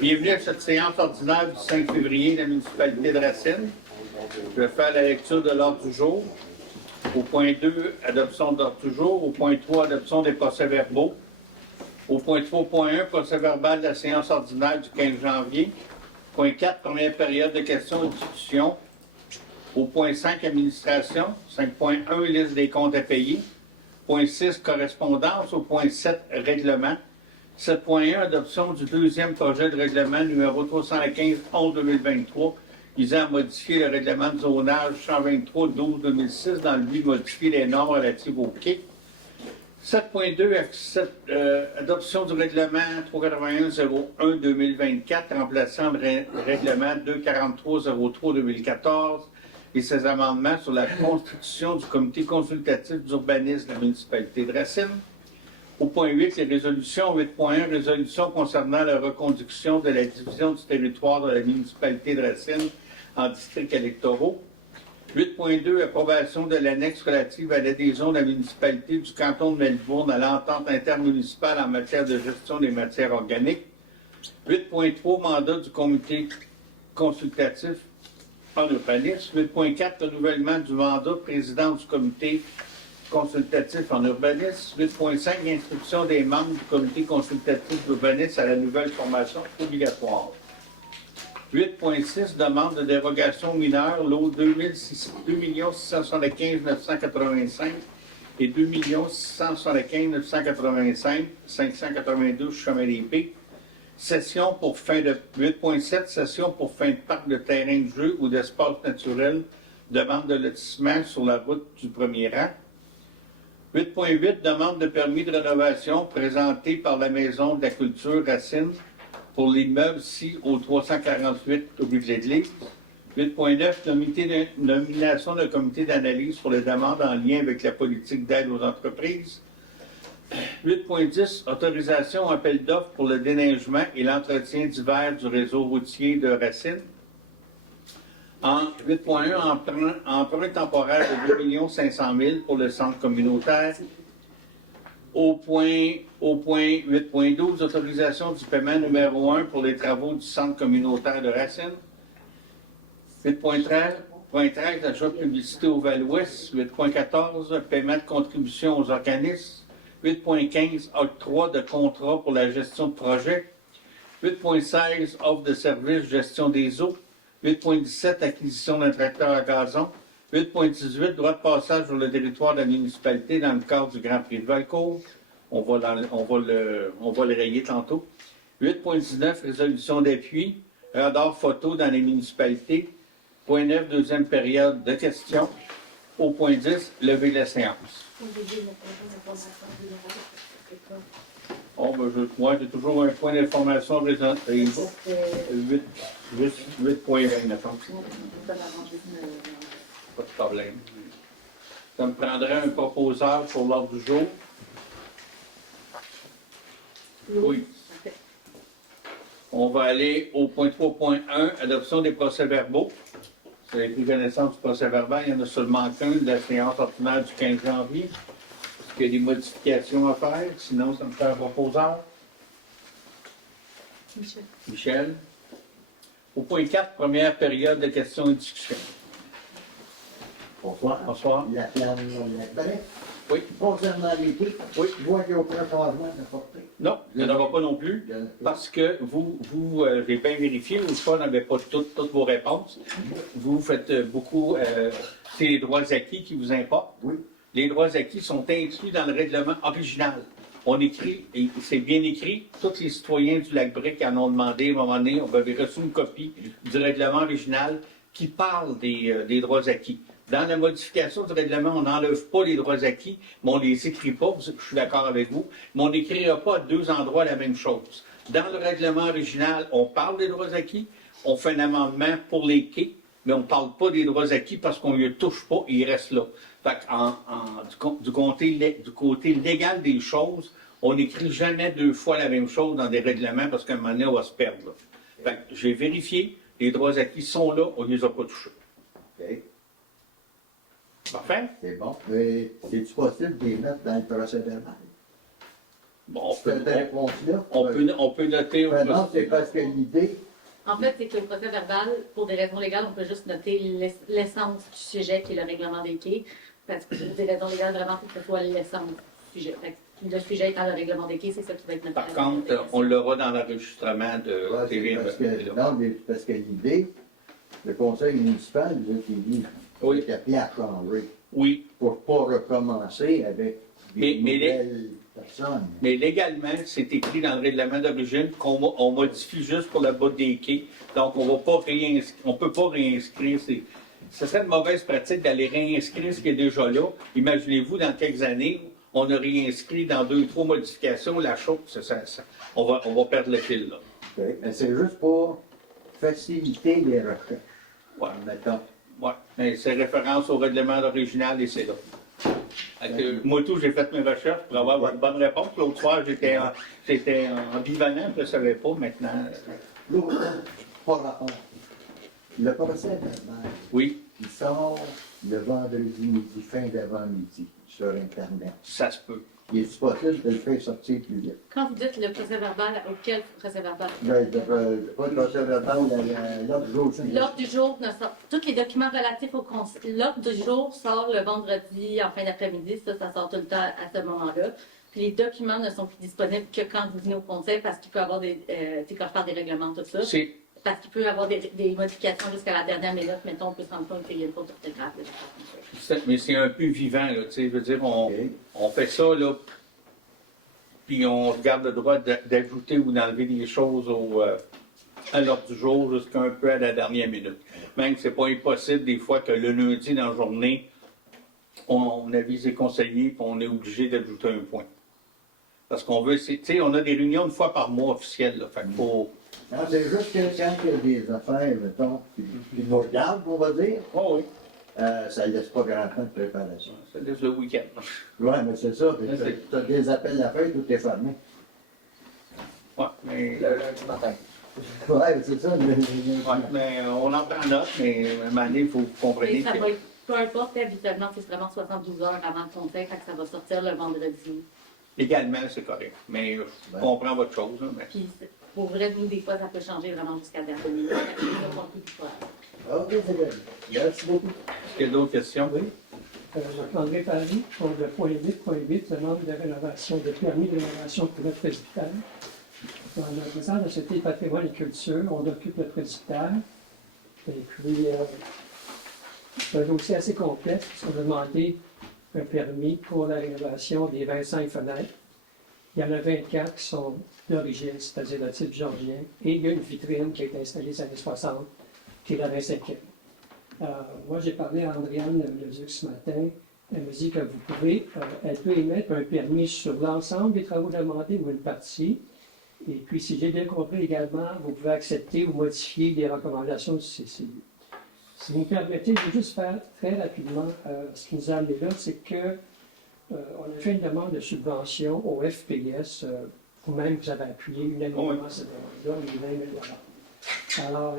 Bienvenue à cette séance ordinaire du 5 février de la municipalité de Racine. Je vais faire la lecture de l'ordre du jour. Au point 2, adoption de l'ordre du jour. Au point 3, adoption des procès-verbaux. Au point 3.1, procès-verbal de la séance ordinaire du 15 janvier. Point 4, première période de questions et discussions. Au point 5, administration. 5.1, liste des comptes à payer. Point 6, correspondance. Au point 7, règlement. 7.1, adoption du deuxième projet de règlement numéro 315-11-2023 visant à modifier le règlement de zonage 123-12-2006 dans le but de modifier les normes relatives au quai. 7.2, adoption du règlement 381-01-2024 remplaçant le règlement 243-03-2014 et ses amendements sur la constitution du comité consultatif d'urbanisme de la municipalité de Racine. Au point 8, les résolutions. 8.1, résolution concernant la reconduction de la division du territoire de la municipalité de Racine en districts électoraux. 8.2, approbation de l'annexe relative à l'adhésion de la municipalité du canton de Melbourne à l'entente intermunicipale en matière de gestion des matières organiques. 8.3, mandat du comité consultatif en urbanisme. 8.4, renouvellement du mandat président du comité consultatif en urbanisme. 8.5, instruction des membres du comité consultatif d'urbanisme à la nouvelle formation obligatoire. 8.6, demande de dérogation mineure, lot 2 675 985 et 2 675 985, 592 chemin des Pics. Session pour fin de 8.7, session pour fin de parc de terrain de jeu ou d'espace naturel, demande de lotissement sur la route du premier rang. 8.8, demande de permis de rénovation présentée par la Maison de la Culture Racine pour l'immeuble ci au 348 rue de l'Église. 8.9, nomination d'un comité d'analyse pour les demandes en lien avec la politique d'aide aux entreprises. 8.10, autorisation appel d'offres pour le déneigement et l'entretien d'hiver du réseau routier de Racine. En 8.1, emprunt temporaire de 2 500 000 pour le centre communautaire. Au point 8.12, autorisation du paiement numéro 1 pour les travaux du centre communautaire de Racine. 8.13, achat de publicité au Val-Ouest. 8.14, paiement de contribution aux organismes. 8.15, octroi de contrat pour la gestion de projet. 8.16, offre de services, gestion des eaux. 8.17, acquisition d'un tracteur à gazon. 8.18, droit de passage sur le territoire de la municipalité dans le cadre du Grand Prix de Valcourt. On va le rayer tantôt. 8.19, résolution d'appui. Radar photo dans les municipalités. Point 9, deuxième période de questions. Au point 10, lever la séance. Oh, ben, j'ai toujours un point d'information à présenter. 8.29. Pas de problème. Ça me prendrait un proposeur pour l'ordre du jour. Oui. On va aller au point 3.1, adoption des procès-verbaux. Vous avez pris connaissance du procès-verbal. Il y en a seulement qu'un de la séance ordinaire du 15 janvier. Est-ce qu'il y a des modifications à faire? Sinon, ça me fait un proposeur. Michel. Au point 4, première période de questions et discussions. Bonsoir. Bonsoir. La bref. Oui. Concernant les quais, Oui. je vois qu'il n'y a aucun changement d'apporter. Non, il n'y en aura pas non plus, parce que vous j'ai bien vérifié, une fois, n'avez pas toutes vos réponses. Vous faites beaucoup, c'est les droits acquis qui vous importent. Oui. Les droits acquis sont inclus dans le règlement original. On écrit, et c'est bien écrit, tous les citoyens du Lac-Brec en ont demandé, à un moment donné, on avait reçu une copie du règlement original qui parle des droits acquis. Dans la modification du règlement, on n'enlève pas les droits acquis, mais on ne les écrit pas, je suis d'accord avec vous, mais on n'écrira pas à deux endroits la même chose. Dans le règlement original, on parle des droits acquis, on fait un amendement pour les quais, mais on ne parle pas des droits acquis parce qu'on ne les touche pas, ils restent là. Fait du côté légal des choses, on n'écrit jamais deux fois la même chose dans des règlements parce qu'à un moment donné, on va se perdre. Là. Fait que j'ai vérifié, les droits acquis sont là, on ne les a pas touchés. Okay. Parfait? C'est bon. Mais c'est-tu possible de les mettre dans le procès verbal? Bon, Cette réponse-là. on peut noter au Non, c'est parce que l'idée, En fait, c'est que le procès verbal, pour des raisons légales, on peut juste noter l'essence du sujet qui est le règlement des quais. Parce que pour des raisons légales, vraiment, il faut que ce soit l'essence du sujet. Fait que le sujet étant le règlement des quais, c'est ça qui va être noté. Par contre, on l'aura dans l'enregistrement de ouais, TV. c'est non, mais c'est parce que l'idée, le conseil municipal nous a dit Oui. qu'il y a à changer Oui, pour ne pas recommencer avec des Mais nouvelles personnes. mais légalement, c'est écrit dans le règlement d'origine qu'on modifie juste pour la botte des quais. Donc, on ne peut pas réinscrire. Ce serait une mauvaise pratique d'aller réinscrire ce qui est déjà là. Imaginez-vous, dans quelques années, on a réinscrit dans 2 ou 3 modifications la chose. On va perdre le fil, là. Okay. Mais c'est juste pour faciliter les recherches. Ouais. Mettons. Ouais, mais c'est référence au règlement original et c'est là. Moi, tout, j'ai fait mes recherches pour avoir une bonne réponse. L'autre soir, j'étais en bivanant, je ne savais pas. Maintenant, L'autre, pas rapport. Le procès verbal, oui, il sort le vendredi midi, fin d'avant-midi, sur Internet. ça se peut. Il est possible de le faire sortir plus vite. Quand vous dites le procès verbal, auquel procès verbal? Pas le procès verbal, l'autre jour. L'ordre du jour ne sort. Tous les documents relatifs au conseil. L'ordre du jour sort le vendredi en fin d'après-midi. Ça sort tout le temps à ce moment-là. Puis les documents ne sont plus disponibles que quand vous venez au conseil parce qu'il peut y avoir des. Quand je parle des règlements, tout ça. Parce qu'il peut y avoir des modifications jusqu'à la dernière minute. Mettons, on peut se rendre compte qu'il y a une faute d'orthographe. Mais c'est un peu vivant, là, tu sais. Je veux dire, Okay. on fait ça, là, puis on garde le droit d'ajouter ou d'enlever des choses à l'ordre du jour jusqu'à un peu à la dernière minute. Même que c'est pas impossible, des fois, que le lundi dans la journée, on avise les conseillers, puis on est obligé d'ajouter un point. Parce qu'on veut, tu sais, on a des réunions une fois par mois officielles, là. Fait qu'il faut. Non, c'est juste que quand il y a des affaires, mettons, qui nous regardent, on va dire, Oh oui, ça ne laisse pas grand temps de préparation. ça laisse le week-end. Oui, mais c'est ça. Ouais, Tu as des appels à faire, tout est fermé. Ouais, mais. Le lundi matin. Oui, c'est ça. Ouais, mais on en prend note, mais à un moment donné, il faut que vous compreniez Et ça que va être, peu importe, habituellement, c'est vraiment 72 heures avant le conseil, fait que ça va sortir le vendredi. légalement, c'est correct. Mais je comprends votre chose. Là, mais... Puis, pour vrai, nous, des fois, ça peut changer vraiment jusqu'à la dernière minute. Fait que nous, on va plus du tout. OK, c'est bien. Merci beaucoup. Est-ce qu'il y a d'autres questions? Oui. André Paris, pour le point 8.8, demande de rénovation, de permis de rénovation pour notre presbytère. Dans le présent de la Société Patrimoine et Culture, on occupe le presbytère. Et puis, c'est un dossier assez complexe, parce qu'on a demandé un permis pour la rénovation des 25 fenêtres. Il y en a 24 qui sont d'origine, c'est-à-dire de type georgien. Et il y a une vitrine qui a été installée dans les années 60, qui est la 25e. Moi, j'ai parlé à Andréane Leduc ce matin. Elle me dit que vous pouvez, elle peut émettre un permis sur l'ensemble des travaux demandés ou une partie. Et puis, si j'ai bien compris également, vous pouvez accepter ou modifier les recommandations du CCU. Si vous me permettez, je vais juste faire très rapidement ce qui nous a amené là, c'est que on a fait une demande de subvention au FPS. Vous-même, vous avez appuyé unanimement cette demande-là, on a eu 20 000 Alors,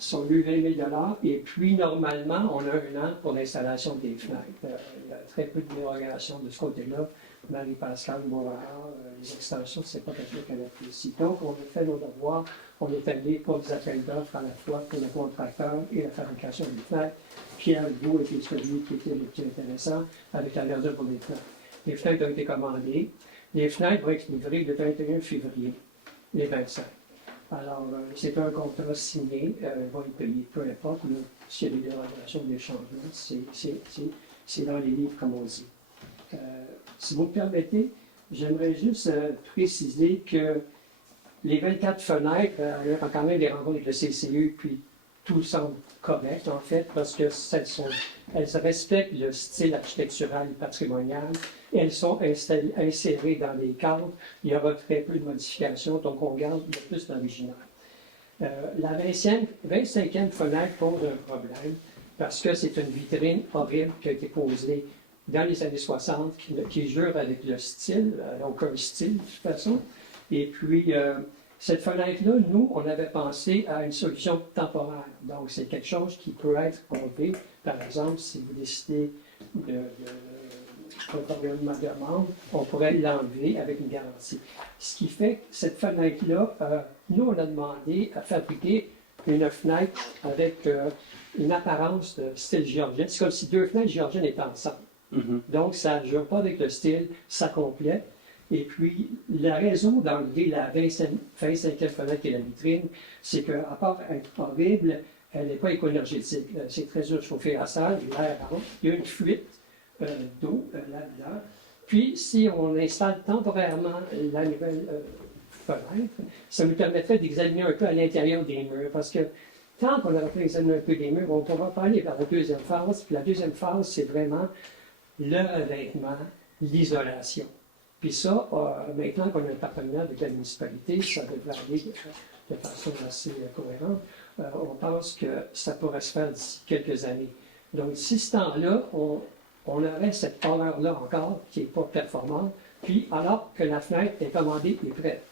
ils ont eu 20 000 et puis, normalement, on a 1 an pour l'installation des fenêtres. Il y a très peu de dérogations de ce côté-là. Marie-Pascale Moirard, les extensions, c'est pas quelque chose qu'elle apprécie. Donc, on a fait nos devoirs. On est allé pour des appels d'offres à la fois pour le contracteur et la fabrication des fenêtres. Pierre Hugo était celui qui était le plus intéressant avec la verdure pour les fenêtres. Les fenêtres ont été commandées. Les fenêtres vont être livrées le 21 février, les 25. Alors, c'est un contrat signé, ils vont être payés, peu importe, s'il y a des dérogations, des changements, c'est dans les livres, comme on dit. Si vous me permettez, j'aimerais juste préciser que les 24 fenêtres, il y a quand même des rencontres avec le CCU, puis tout semble correct, en fait, parce que elles respectent le style architectural et patrimonial. Elles sont insérées dans les cadres. Il y aura très peu de modifications, donc on garde le plus d'original. La 25e fenêtre pose un problème, parce que c'est une vitrine horrible qui a été posée dans les années 60, qui jure avec le style, aucun style de toute façon. Et puis, cette fenêtre-là, nous, on avait pensé à une solution temporaire. Donc, c'est quelque chose qui peut être enlevé. Par exemple, si vous décidez de probablement demande, on pourrait l'enlever avec une garantie. Ce qui fait que cette fenêtre-là, nous, on a demandé à fabriquer une fenêtre avec une apparence de style géorgien. C'est comme si deux fenêtres géorgiennes étaient ensemble. Donc, ça ne joue pas avec le style, ça complète. Et puis, la raison d'enlever la 25e fenêtre qui est la vitrine, c'est qu'à part être horrible, elle n'est pas éco-énergétique. C'est très dur de chauffer la salle, l'air rentre, il y a une fuite d'eau là-dedans. Puis, si on installe temporairement la nouvelle fenêtre, ça nous permettrait d'examiner un peu à l'intérieur des murs, parce que tant qu'on aura fait examiner un peu des murs, on pourra pas aller vers la deuxième phase. Puis la deuxième phase, c'est vraiment le revêtement, l'isolation. Puis ça, maintenant qu'on a un partenariat avec la municipalité, ça devrait aller de façon assez cohérente. On pense que ça pourrait se faire d'ici quelques années. Donc, d'ici ce temps-là, on aurait cette horreur-là encore qui n'est pas performante, puis alors que la fenêtre est commandée et prête.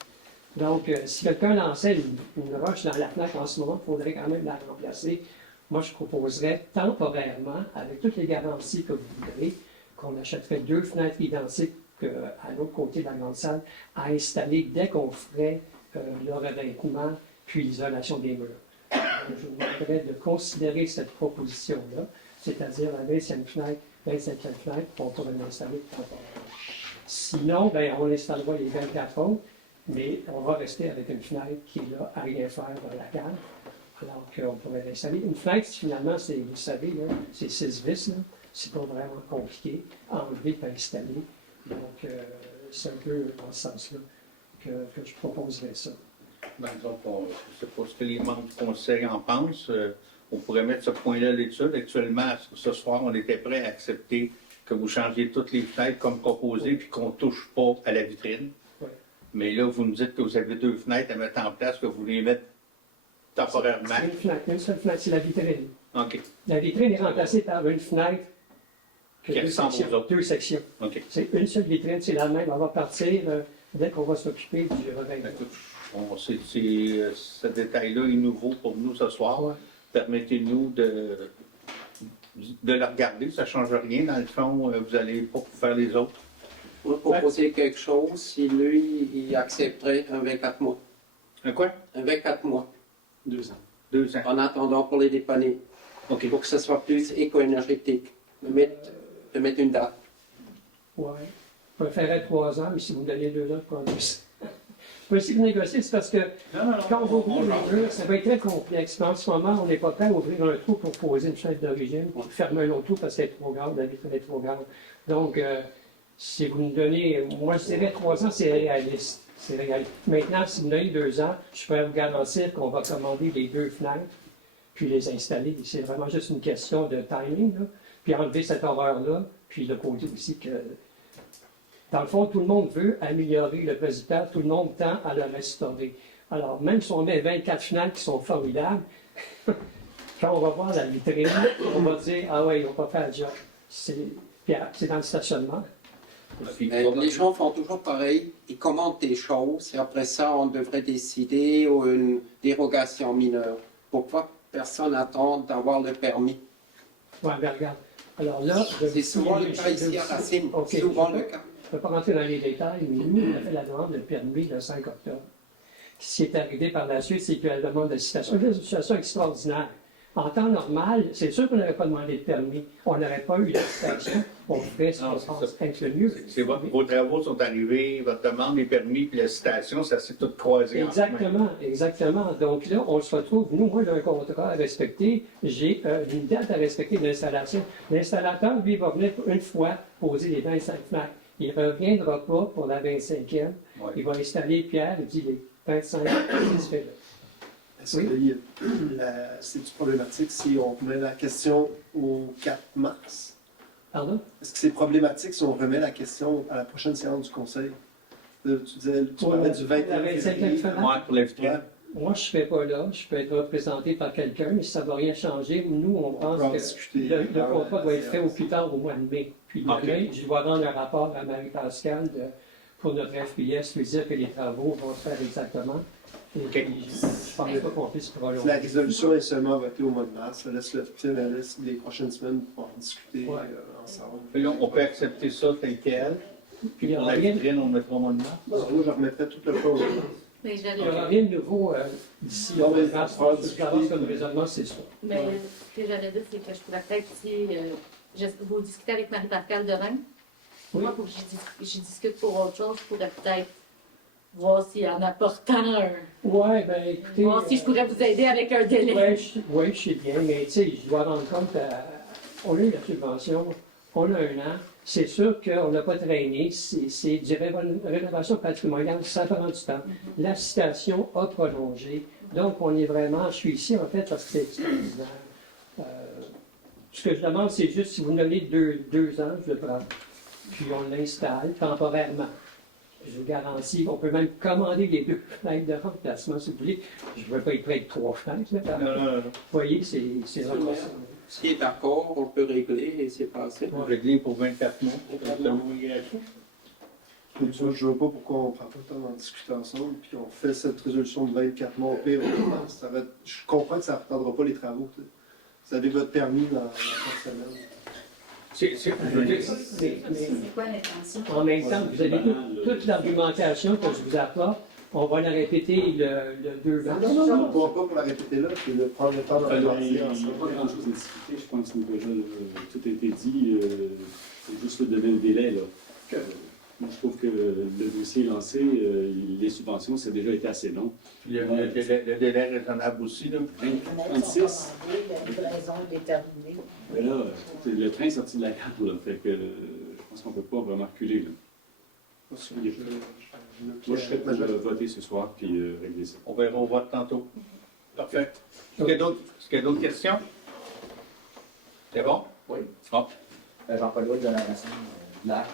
Donc, si quelqu'un lançait une roche dans la fenêtre en ce moment, il faudrait quand même la remplacer. Moi, je proposerais temporairement, avec toutes les garanties que vous voudrez, qu'on achèterait 2 fenêtres identiques à l'autre côté de la grande salle à installer dès qu'on ferait le revêtement puis l'isolation des murs. Je vous demanderais de considérer cette proposition-là, c'est-à-dire la 25e fenêtre, on pourrait l'installer temporairement. Sinon, bien, on installera les 24 autres, mais on va rester avec une fenêtre qui est là à rien faire dans la cave, alors qu'on pourrait l'installer. Une fenêtre, finalement, c'est, vous savez, là, c'est 6 vis, là. C'est pas vraiment compliqué à enlever et à installer. Donc, c'est un peu dans ce sens-là que je proposerais ça. Dans le fond, je ne sais pas ce que les membres du conseil en pensent. On pourrait mettre ce point-là à l'étude. Actuellement, ce soir, on était prêt à accepter que vous changiez toutes les fenêtres comme proposé, puis qu'on ne touche pas à la vitrine. Oui. Mais là, vous nous dites que vous avez 2 fenêtres à mettre en place, que vous les mettez temporairement. C'est une seule fenêtre, c'est la vitrine. OK. La vitrine est remplacée par une fenêtre que Qui ressemble aux autres. 2 sections. OK. C'est une seule vitrine, c'est la même. On va partir dès qu'on va s'occuper du revêtement. Écoute, ce détail-là est nouveau pour nous ce soir. Ouais. Permettez-nous de le regarder. Ça ne change rien. Dans le fond, vous allez pas faire les autres. On va proposer quelque chose si lui, il accepterait un 24 mois. Un quoi? Un 24 mois, 2 ans. 2 ans. en attendant pour les dépanner, OK. pour que ce soit plus éco-énergétique. De mettre une date. Oui. Je préférerais 3 ans, mais si vous me donnez 2 ans, je prends 2 ans. Je peux essayer de négocier, c'est parce que quand on ouvre les murs, ça va être très complexe. En ce moment, on n'est pas prêt à ouvrir un trou pour poser une fenêtre d'origine, pour fermer un autre trou parce qu'elle est trop grande, la vitrine est trop grande. Donc, si vous me donnez, moi je dirais 3 ans, c'est réaliste. C'est réaliste. Maintenant, si vous me donnez 2 ans, je peux vous garantir qu'on va commander les 2 fenêtres, puis les installer. C'est vraiment juste une question de timing, là. Puis enlever cette horreur-là, puis le côté aussi que, dans le fond, tout le monde veut améliorer le résultat, tout le monde tend à le restaurer. Alors, même si on met 24 fenêtres qui sont formidables, quand on va voir la vitrine, on va dire, ah ouais, ils n'ont pas fait le job. C'est dans le stationnement. Les gens font toujours pareil, ils commandent des choses et après ça, on devrait décider une dérogation mineure. Pourquoi personne attend d'avoir le permis? Oui, mais regarde. Alors là, C'est souvent le cas ici à Racine, OK, souvent le cas. Je ne vais pas rentrer dans les détails, mais nous, on a fait la demande de permis le 5 octobre. Ce qui est arrivé par la suite, c'est que la demande de citation, c'est une situation extraordinaire. En temps normal, c'est sûr qu'on n'aurait pas demandé de permis. On n'aurait pas eu la citation. On ferait ce qu'on pense être le mieux. Vos travaux sont arrivés, votre demande est permis, puis la citation, ça s'est tout croisé. Exactement, exactement. Donc là, on se retrouve, moi j'ai un contrat à respecter, j'ai une date à respecter de l'installation. L'installateur, lui, va venir une fois poser les 25 fenêtres. Il ne reviendra pas pour la 25e. Ouais. Il va installer Pierre, il dit les 25, c'est fait là. Est-ce que c'est problématique si on remet la question au 4 mars? Pardon? Est-ce que c'est problématique si on remet la question à la prochaine séance du Conseil? Tu parlais du 21 La 25e février. fenêtre? Ouais, pour la vitrine. Ouais. Moi, je ne serai pas là. Je peux être représenté par quelqu'un, mais ça ne va rien changer. Nous, on pense peut en que discuter le avant contrat la doit être fait au séance. plus tard au mois de mai. Puis OK. demain, je dois rendre un rapport à Marie-Pascale pour notre FPS, lui dire que les travaux vont se faire exactement. Et OK. puis, je ne pense pas qu'on puisse prolonger. La résolution est seulement votée au mois de mars. Ça laisse les prochaines semaines pour en discuter Ouais. ensemble. Puis là, on peut accepter ça tel quel. Puis Il y pour aura la rien- vitrine, on le mettra au mois de mars. Moi, je remettrai tout le plan au mois de mars. Mais il n'y aura rien de nouveau d'ici Non, mais mars. on va Ce que j'avance discuter. comme raisonnement, c'est ça. Mais ce que j'allais dire, c'est que je pourrais peut-être, si vous discutez avec Marie-Pascale demain, Oui. moi, pour que j'y discute pour autre chose, je pourrais peut-être voir si en apportant un. Ouais, ben écoutez. Voir si je pourrais vous aider avec un délai. Oui, je sais bien, mais tu sais, je dois rendre compte, on a eu la subvention, on a 1 an, c'est sûr qu'on n'a pas traîné, c'est du rénovation patrimoniale, ça prend du temps. La citation a prolongé, donc on est vraiment, je suis ici en fait parce que c'est extraordinaire. Ce que je demande, c'est juste si vous me donnez 2 ans, je le prends, puis on l'installe temporairement. Je vous garantis qu'on peut même commander les 2 fenêtres de remplacement, si vous voulez. Je ne veux pas être près de 3 fenêtres, là, Non. vous voyez, c'est vraiment ça. S'il est d'accord, on peut régler et c'est passé. On réglé pour 24 mois. C'est un loup gratuit. Mais tu vois, je ne vois pas pourquoi on ne prend pas le temps d'en discuter ensemble, puis on fait cette résolution de 24 mois au pire au mois de mars. Je comprends que ça ne retardera pas les travaux. Tu sais. Vous avez votre permis dans 4 semaines. Je veux dire, Mais C'est quoi l'intention? en même temps, vous avez toute l'argumentation que je vous apporte, on va la répéter le 2 ans. Non, on ne pourra pas pour la répéter là, puis de prendre le temps d'en Il n'y a parler pas ensemble. grand-chose à discuter, je pense que déjà tout a été dit. C'est juste de donner le délai. Là. Moi, je trouve que le dossier lancé, les subventions, ça a déjà été assez long. le délai raisonnable aussi. Là. 36. La livraison est déterminée. Mais là, le train est sorti de la gare, là, fait que je pense qu'on ne peut pas vraiment reculer. Là. Moi, je serais pour voter ce soir puis régler ça. On verra au vote tantôt. Parfait. Est-ce qu'il y a d'autres questions? C'est bon? Oui. Bon. Jean-Paul Louis de la Nation de l'Air.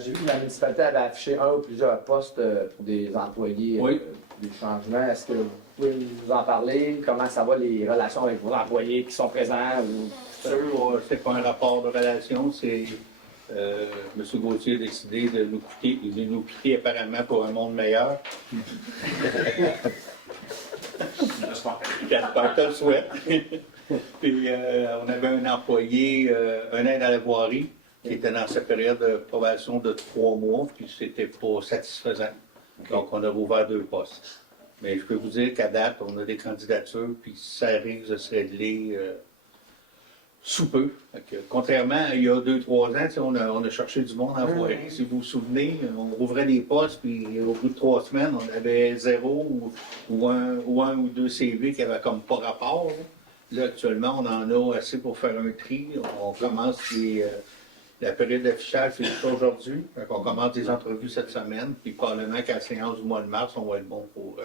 J'ai vu que la municipalité avait affiché un ou plusieurs postes pour des employés, Oui. des changements. Est-ce que vous pouvez nous en parler? Comment ça va les relations avec vos employés qui sont présents? Ou... C'est pas un rapport de relation, c'est M. Gauthier a décidé de nous quitter apparemment pour un monde meilleur. J'espère que tu le souhaites. Puis on avait un employé, un aide à la voirie, qui était dans sa période de probation de 3 mois, puis c'était pas satisfaisant. Donc on a rouvert 2 postes. Mais je peux vous dire qu'à date, on a des candidatures, puis ça risque de se régler sous peu. Fait que, contrairement à il y a 2-3 ans, tu sais, on a cherché du monde en voirie. Si vous vous souvenez, on rouvrait des postes, puis au bout de 3 semaines, on avait 0 ou un ou 2 CV qui avaient comme pas rapport. Là, actuellement, on en a assez pour faire un tri. On commence la période d'affichage, c'est ça aujourd'hui. Fait qu'on commence des entrevues cette semaine, puis probablement qu'à la séance du mois de mars, on va être bon pour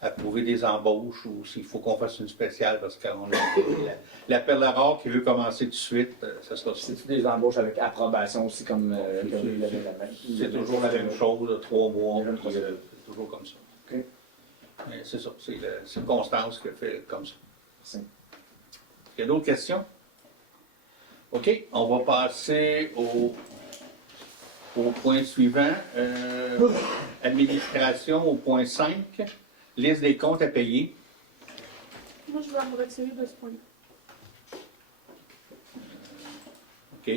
approuver des embauches ou s'il faut qu'on fasse une spéciale parce qu'on a la perle rare qui veut commencer tout de suite, ça sera ça. C'est-tu des embauches avec approbation aussi comme C'est toujours la même chose, 3 mois, Le puis, c'est toujours comme ça. OK. Mais c'est ça, c'est la circonstance qui fait comme ça. Merci. Il y a d'autres questions? OK, on va passer au point suivant. Administration au point 5. Liste des comptes à payer. Moi, je vais me retirer de ce point-là. OK.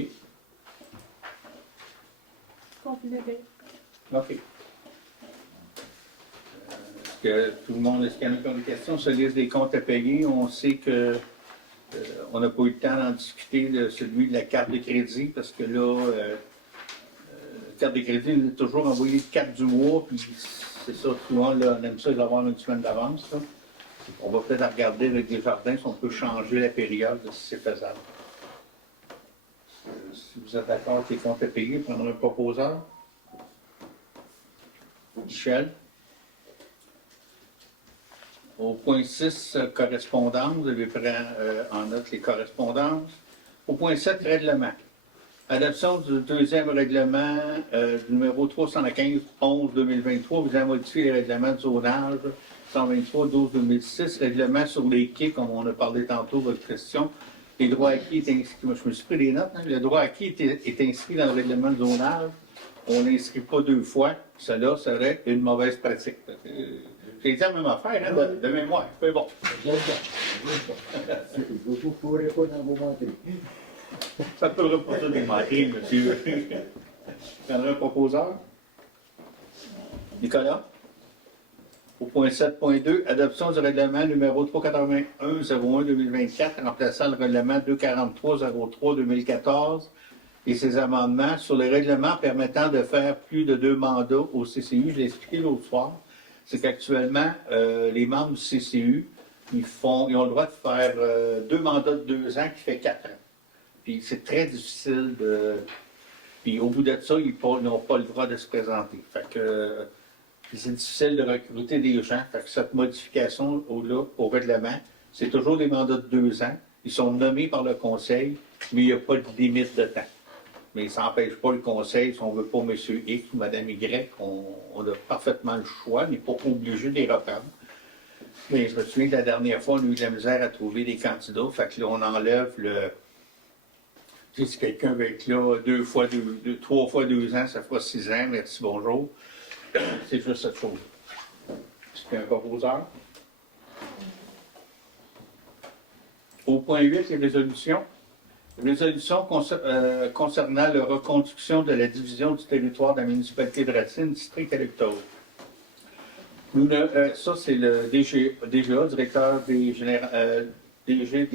Compléter. OK. Est-ce que tout le monde, est-ce qu'il y en a qui ont des questions sur la liste des comptes à payer? On sait que on n'a pas eu le temps d'en discuter de celui de la carte de crédit parce que là, la carte de crédit nous est toujours envoyée le 4 du mois, puis c'est ça, souvent, là, on aime ça l'avoir une semaine d'avance. Là. On va peut-être regarder avec des jardins si on peut changer la période, si c'est faisable. Si vous êtes d'accord avec les comptes à payer, prendre un proposeur. Michel. Au point 6, correspondance, vous avez pris en note les correspondances. Au point 7, règlement. Adoption du 2e règlement du numéro 315-11-2023 visant à modifier les règlements de zonage 123-12-2006, règlement sur les quais, comme on a parlé tantôt, votre question. Les droits acquis est inscrit, moi je me suis pris des notes, hein? Le droit acquis est inscrit dans le règlement de zonage. On n'inscrit pas 2 fois. Cela serait une mauvaise pratique. J'ai dit la même affaire, hein, de mémoire. Mais bon. Je ne pourrais pas dans vos montées. Ça ne peut pas démontrer, monsieur. Prendrait un proposeur? Nicolas? Au point 7.2, adoption du règlement numéro 381-01-2024, remplaçant le règlement 243-03-2014 et ses amendements sur le règlement permettant de faire plus de 2 mandats au CCU. Je l'ai expliqué l'autre soir. C'est qu'actuellement, les membres du CCU, ils ont le droit de faire 2 mandats de 2 ans qui fait 4 ans. Puis c'est très difficile de... Puis au bout de ça, ils n'ont pas le droit de se présenter. Fait que c'est difficile de recruter des gens. Fait que cette modification au règlement, c'est toujours des mandats de 2 ans. Ils sont nommés par le conseil, mais il n'y a pas de limite de temps. Mais ça n'empêche pas le conseil, si on ne veut pas M. X ou Mme Y, on a parfaitement le choix, on n'est pas obligé de les reprendre. Mais je me souviens que la dernière fois, on a eu de la misère à trouver des candidats. Fait que là, on enlève le... Tu sais, si quelqu'un veut être là 3 fois 2 ans, ça fera 6 ans, merci, bonjour. C'est juste cette chose. Est-ce qu'il y a un proposeur? Au point 8, les résolutions. Résolution concernant la reconduction de la division du territoire de la municipalité de Racine, district électoral. Ça, c'est le DGA, directeur des DGE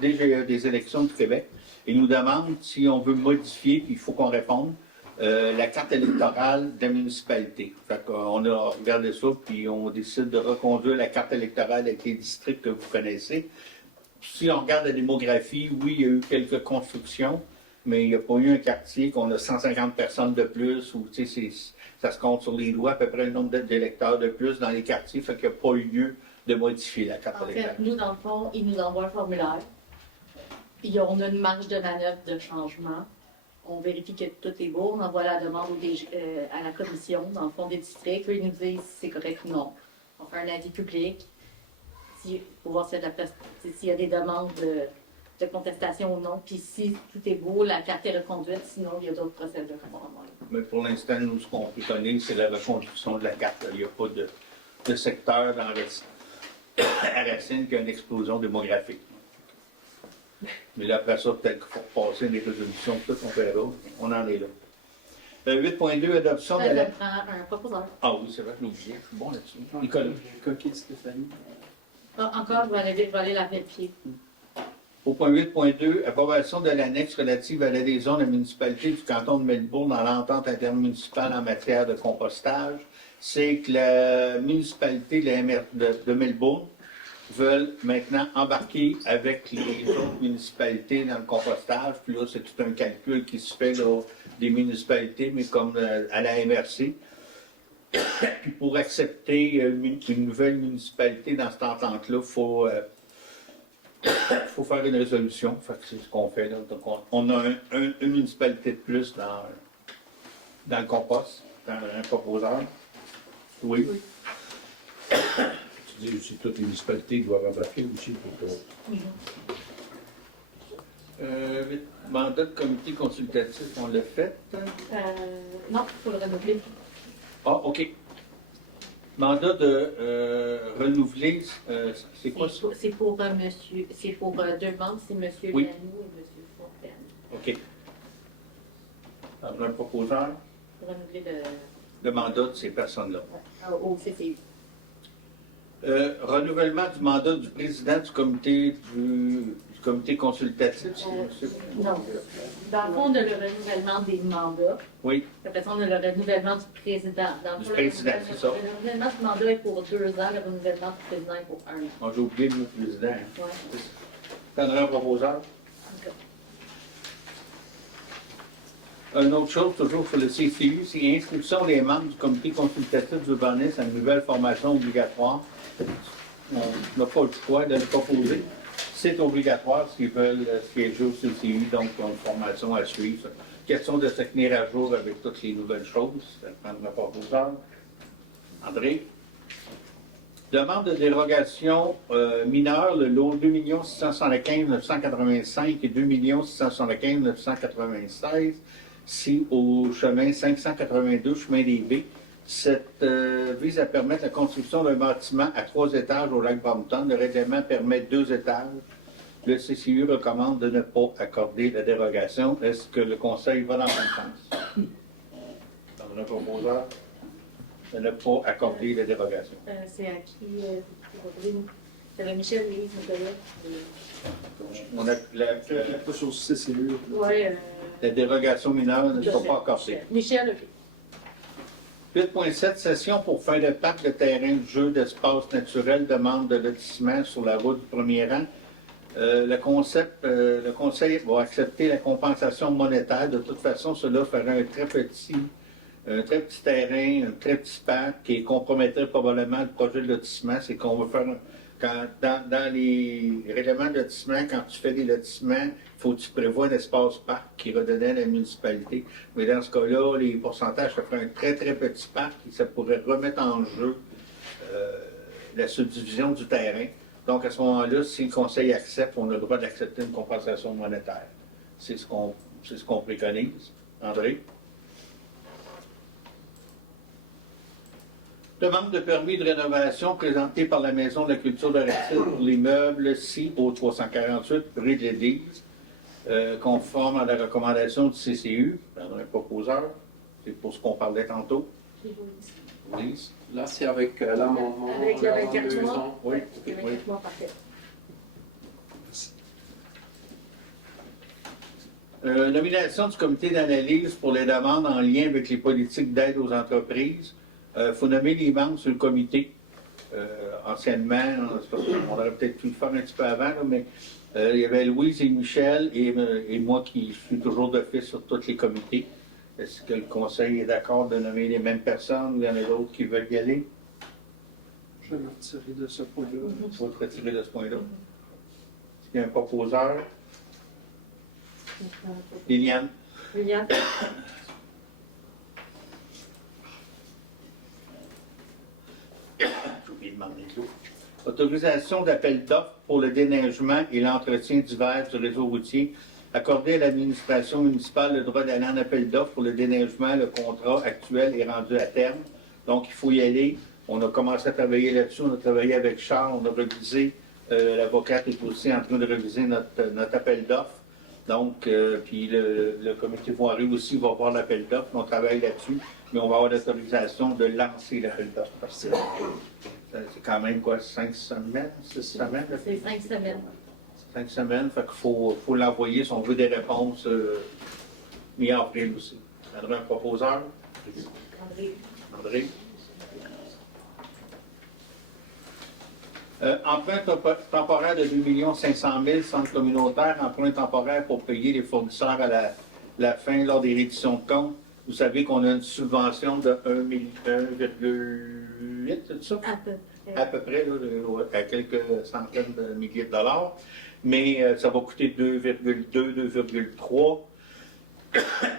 des élections du Québec. Il nous demande si on veut modifier, puis il faut qu'on réponde, la carte électorale de la municipalité. Fait qu'on a regardé ça, puis on décide de reconduire la carte électorale avec les districts que vous connaissez. Si on regarde la démographie, oui, il y a eu quelques constructions, mais il n'y a pas eu un quartier qu'on a 150 personnes de plus, ou tu sais, ça se compte sur les doigts, à peu près le nombre d'électeurs de plus dans les quartiers, fait qu'il n'y a pas eu lieu de modifier la carte électorale. En fait, nous, dans le fond, ils nous envoient un formulaire. Puis on a une marge de manœuvre de changement. On vérifie que tout est beau, on envoie la demande à la commission, dans le fond des districts. Eux, ils nous disent si c'est correct ou non. On fait un avis public. Pour voir s'il y a des demandes de contestation ou non. Puis si tout est beau, la carte est reconduite. Sinon, il y a d'autres procédures à voir. Mais pour l'instant, nous, ce qu'on peut donner, c'est la reconduction de la carte. Il n'y a pas de secteur dans à Racine qui a une explosion démographique. Mais là, après ça, peut-être qu'il faut repasser des résolutions, tout, on verra. On en est là. 8.2, adoption de la... Ça prend un proposeur. Ah oui, c'est vrai, je l'ai oublié. Je suis bon là-dessus. Nicolas. Coquille Stéphanie. Encore, je vais aller la vérifier. Au point 8.2, approbation de l'annexe relative à l'adhésion de la municipalité du canton de Melbourne dans l'entente intermunicipale en matière de compostage. C'est que la municipalité de Melbourne veulent maintenant embarquer avec les autres municipalités dans le compostage. Puis là, c'est tout un calcul qui se fait là, des municipalités, mais comme à la MRC. Puis pour accepter une nouvelle municipalité dans cette entente-là, il faut faire une résolution. Fait que c'est ce qu'on fait là. Donc on a une municipalité de plus dans le compost, dans un proposeur. Oui. Tu dis aussi que toutes les municipalités doivent embarquer aussi pour toi. Mandat de comité consultatif, on l'a fait. Non, il faut le renouveler. Ah, OK. Mandat de renouveler, c'est quoi ça? C'est pour monsieur, c'est pour 2 membres, c'est monsieur Oui. Lanou et monsieur Fontaine. OK. Alors, un proposeur Pour renouveler de mandat de ces personnes-là. au CCU. Renouvellement du mandat du président du comité consultatif. Non. Dans le fond, on a le renouvellement des mandats. Oui. Après ça, on a le renouvellement du président. Dans le fond, président, c'est ça. Le renouvellement du mandat est pour 2 ans, le renouvellement du président est pour 1 an. Moi, j'ai oublié le président. Ouais. Prendrait un proposeur. Ok. Une autre chose, toujours sur le CCU, c'est l'inscription des membres du comité consultatif d'urbanisme à une nouvelle formation obligatoire. On n'a pas le choix de le proposer. C'est obligatoire s'ils veulent siéger au CCU, donc ils ont une formation à suivre. Question de se tenir à jour avec toutes les nouvelles choses. Ça prend un proposeur. André. Demande de dérogation mineure, le lot 2 675 985 et 2 675 996. C'est au chemin 582, chemin des Baies. Cette vise à permettre la construction d'un bâtiment à 3 étages au lac Brompton. Le règlement permet 2 étages. Le CCU recommande de ne pas accorder la dérogation. Est-ce que le Conseil va dans le même sens? Dans un proposeur, de ne pas accorder la dérogation. C'est à qui? C'est le Michel, Louise, Nicolas. On a Pas sur le CCU. Ouais. la dérogation mineure ne sont pas accordée. Michel, OK. 8.7, session pour fin de parc de terrain de jeu d'espace naturel, demande de lotissement sur la route du premier rang. Le Conseil va accepter la compensation monétaire. De toute façon, cela ferait un très petit terrain, un très petit parc qui compromettrait probablement le projet de lotissement. C'est qu'on va faire, dans les règlements de lotissement, quand tu fais des lotissements, il faut que tu prévois un espace parc qui redonnait à la municipalité. Mais dans ce cas-là, les pourcentages, ça ferait un très, très petit parc et ça pourrait remettre en jeu la subdivision du terrain. Donc, à ce moment-là, si le Conseil accepte, on a le droit d'accepter une compensation monétaire. C'est ce qu'on préconise. André? Demande de permis de rénovation présentée par la Maison de la Culture de Racine pour l'immeuble CI au 348 rue de l'Église, conforme à la recommandation du CCU, dans un proposeur. C'est pour ce qu'on parlait tantôt. Lise? Là, c'est avec l'amendement. Avec le 24 2 mois. ans. Oui. Le 24 mois, parfait. Nomination du comité d'analyse pour les demandes en lien avec les politiques d'aide aux entreprises. Il faut nommer les membres sur le comité. Anciennement, on aurait peut-être pu le faire un petit peu avant, là, mais il y avait Louise et Michel et moi qui suis toujours d'office sur tous les comités. Est-ce que le Conseil est d'accord de nommer les mêmes personnes ou il y en a d'autres qui veulent y aller? Je vais me retirer de ce point-là. Tu vas te retirer de ce point-là. Est-ce qu'il y a un proposeur? Liliane? Liliane? J'ai oublié de demander l'eau. Autorisation d'appel d'offres pour le déneigement et l'entretien d'hiver du réseau routier. Accorder à l'administration municipale le droit d'aller en appel d'offres pour le déneigement. Le contrat actuel est rendu à terme. Donc, il faut y aller. On a commencé à travailler là-dessus. On a travaillé avec Charles. On a révisé. L'avocate est aussi en train de réviser notre appel d'offres. Donc, puis le comité voirie aussi va voir l'appel d'offres. On travaille là-dessus. Mais on va avoir l'autorisation de lancer l'appel d'offres. Parce que c'est quand même, quoi, 5 semaines, 6 semaines? C'est 5 semaines. 5 semaines, fait qu'il faut l'envoyer si on veut des réponses mi-avril aussi. Il y en a un proposeur? André. Emprunt temporaire de 2 500 000, centre communautaire, emprunt temporaire pour payer les fournisseurs à la fin lors des redditions de comptes. Vous savez qu'on a une subvention de 1,8, c'est ça? À peu près, là, à quelques centaines de milliers de dollars. Mais ça va coûter 2,2, 2,3.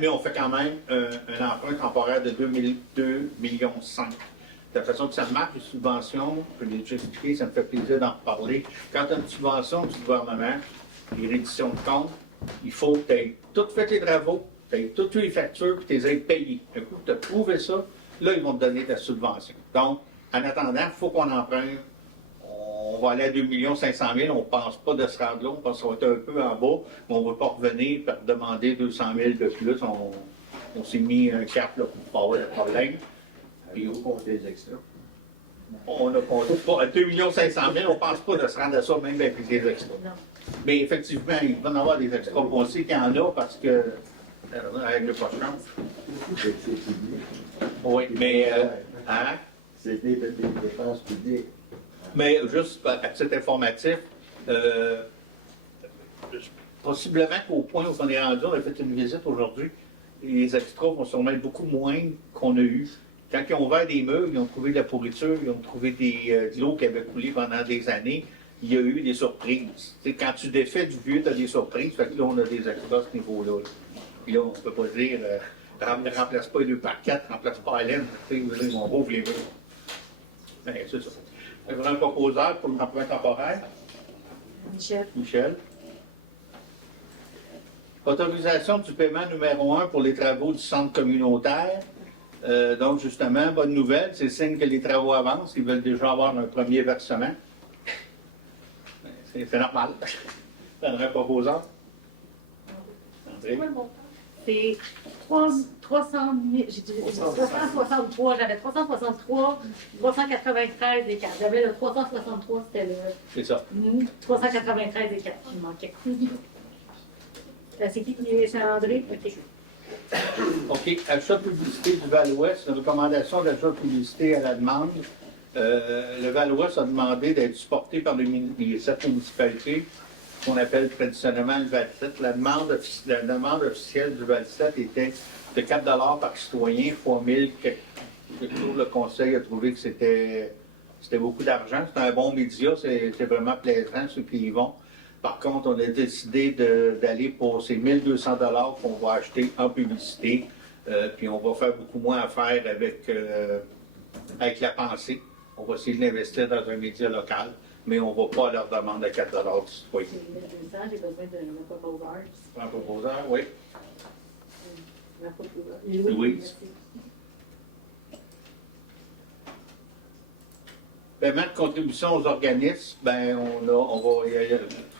Mais on fait quand même un emprunt temporaire de 2,5 millions. De la façon que ça marche, les subventions, je l'ai déjà expliqué, ça me fait plaisir d'en reparler. Quand tu as une subvention du gouvernement, les redditions de comptes, il faut que tu aies tout fait les travaux, tu aies toutes les factures, puis tu les aies payées. Un coup, tu as prouvé ça, là, ils vont te donner ta subvention. Donc, en attendant, il faut qu'on emprunte. On va aller à 2 500 000, on ne pense pas de se rendre là, on pense qu'on va être un peu en bas, mais on ne va pas revenir pour demander 200 000 de plus. On s'est mis un cap là, pour ne pas avoir de problème. Puis, Vous comptez les extras. on a compté pas à 2 500 000, on ne pense pas de se rendre à ça, même avec les extras. Non. Mais effectivement, il va y en avoir des extras. On sait qu'il y en a parce que, avec le poche C'est public. oui, mais, hein? C'est des dépenses publiques. Mais juste à titre informatif, possiblement qu'au point où on est rendu, on a fait une visite aujourd'hui, les extras vont sûrement être beaucoup moins qu'on a eu. Quand ils ont ouvert des meubles, ils ont trouvé de la pourriture, ils ont trouvé de l'eau qui avait coulé pendant des années. Il y a eu des surprises. T'sais, quand tu défais du vieux, tu as des surprises. Fait que là, on a des extras à ce niveau-là. Puis là, on ne peut pas dire ne remplace pas les 2 par 4, remplace pas la laine. On rouvre les murs. Ben, c'est ça. Il y a un proposeur pour l'emploi temporaire. Michel. Autorisation du paiement numéro 1 pour les travaux du centre communautaire. Donc, justement, bonne nouvelle, c'est signe que les travaux avancent. Ils veulent déjà avoir un premier versement. C'est normal. Prendrait pas vos heures. André? C'est 300 000, j'ai dit 363, j'avais 363, 393 et 4. J'avais le 363, c'était le C'est ça. 393 et 4 qui manquait. C'est qui est c'est André? Ok. OK. Achat de publicité du Val-Ouest, une recommandation d'achat de publicité à la demande. Le Val-Ouest a demandé d'être supporté par les 7 municipalités, qu'on appelle traditionnellement le Val-7. La demande officielle du Val-7 était de 4 par citoyen, fois 1000. Le conseil a trouvé que c'était beaucoup d'argent. C'est un bon média, c'est vraiment plaisant, ceux qui y vont. Par contre, on a décidé d'aller pour ces 1200 qu'on va acheter en publicité. Puis on va faire beaucoup moins affaire avec la pensée. On va essayer de l'investir dans un média local, mais on ne va pas à leur demande de 4 du citoyen. J'ai besoin d'un proposeur. Un proposeur, oui. Oui. Louise. Paiement de contribution aux organismes, ben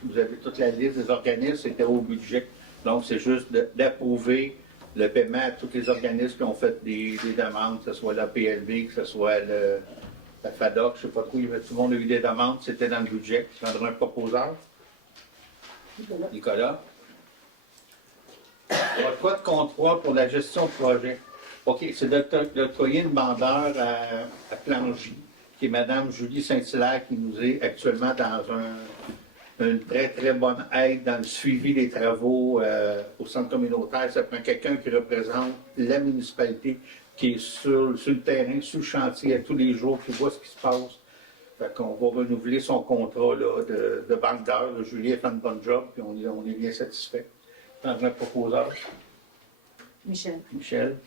vous avez toute la liste des organismes, c'était au budget. Donc, c'est juste d'approuver le paiement à tous les organismes qui ont fait des demandes, que ce soit la PLV, que ce soit la FADOC, je ne sais pas trop, tout le monde a eu des demandes, c'était dans le budget. Tu prendras un proposeur? Nicolas. Quoi de contrat pour la gestion de projet? OK, c'est d'octroyer une bandeur à Plangy, qui est Mme Julie Saint-Hilaire, qui nous est actuellement dans une très, très bonne aide dans le suivi des travaux au centre communautaire. Ça prend quelqu'un qui représente la municipalité, qui est sur le terrain, sur le chantier à tous les jours, qui voit ce qui se passe. Fait qu'on va renouveler son contrat là, de banque d'heures. Julie a fait un bon job, puis on est bien satisfait. Dans un proposeur. Michel.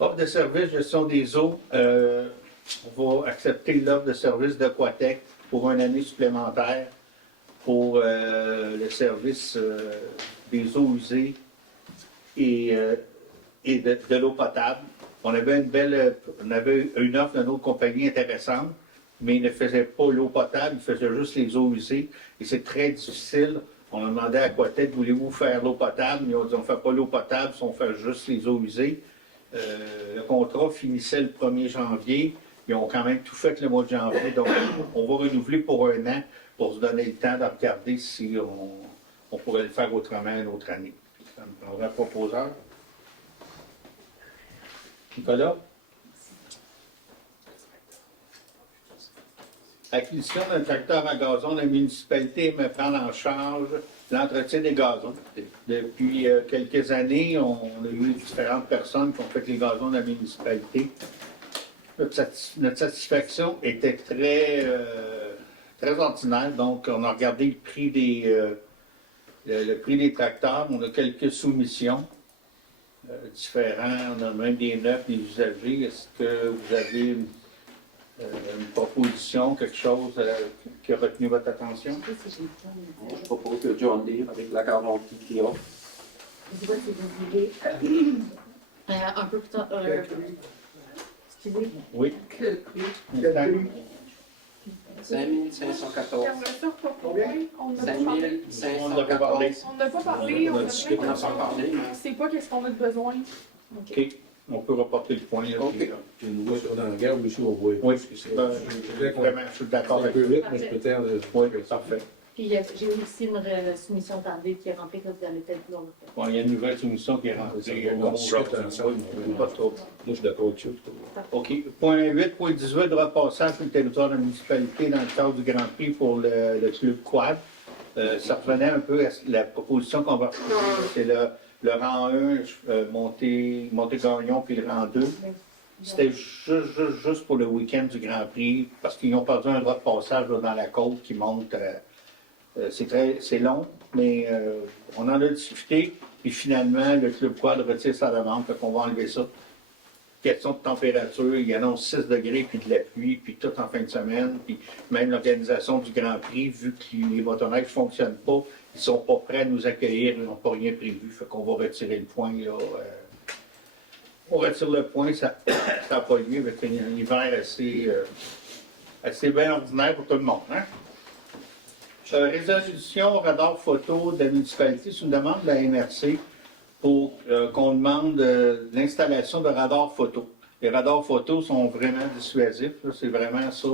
Offre de service, gestion des eaux. On va accepter l'offre de service d'Aquatec pour une année supplémentaire pour le service des eaux usées et de l'eau potable. On avait une offre de notre compagnie intéressante, mais ils ne faisaient pas l'eau potable, ils faisaient juste les eaux usées. Et c'est très difficile. On a demandé à Aquatec, voulez-vous faire l'eau potable? Ils ont dit, on ne fait pas l'eau potable, on fait juste les eaux usées. Le contrat finissait le 1er janvier. Ils ont quand même tout fait le mois de janvier. Donc, on va renouveler pour un an pour se donner le temps de regarder si on pourrait le faire autrement une autre année. Ça me prendra un proposeur. Nicolas? Acquisition d'un tracteur à gazon, la municipalité me prend en charge l'entretien des gazons. Depuis quelques années, on a eu différentes personnes qui ont fait les gazons de la municipalité. Notre satisfaction était très ordinaire, donc on a regardé le prix des tracteurs, on a quelques soumissions différents, on a même des neufs, des usagers. Est-ce que vous avez une proposition, quelque chose qui a retenu votre attention? Je propose le John Deere avec la garantie qu'il offre. Je vois si vous voulez. Un peu plus tard. Excusez. Oui. Que prix? 5514. On n'a pas parlé. 5514. On n'a pas parlé, on n'a On n'a pas parlé. On ne sait pas qu'est-ce qu'on a besoin. OK. On peut reporter le point. Là, OK. Puis nous, on en regarde aussi, on voit. Oui, Parce que c'est vraiment, je suis d'accord un avec peu vous. vite, mais je peux faire de. Oui, parfait. Puis j'ai aussi une soumission tardée qui est remplie que vous avez peut-être l'autre. Bon, il y a une nouvelle soumission qui est rentrée. On discute ensemble. Pas trop. Moi, je suis d'accord avec ça. OK. Point 8.18 de repassage sur le territoire de la municipalité dans le cadre du Grand Prix pour le club quad. Ça revenait un peu à la proposition qu'on va faire. C'est le rang 1, Monté-Gagnon, puis le rang 2. C'était juste pour le week-end du Grand Prix, parce qu'ils ont perdu un droit de passage là, dans la côte qui monte. C'est long, mais on en a discuté, puis finalement, le club quad retire sa demande, fait qu'on va enlever ça. Question de température, il annonce 6 degrés, puis de la pluie, puis tout en fin de semaine, puis même l'organisation du Grand Prix, vu que les motoneiges ne fonctionnent pas, ils ne sont pas prêts à nous accueillir, ils n'ont pas rien prévu, fait qu'on va retirer le point là, On retire le point, ça n'a pas lieu avec un hiver assez bien ordinaire pour tout le monde. Hein? Résolution radar photo de la municipalité, c'est une demande de la MRC pour qu'on demande l'installation de radars photo. Les radars photo sont vraiment dissuasifs, là, c'est vraiment ça.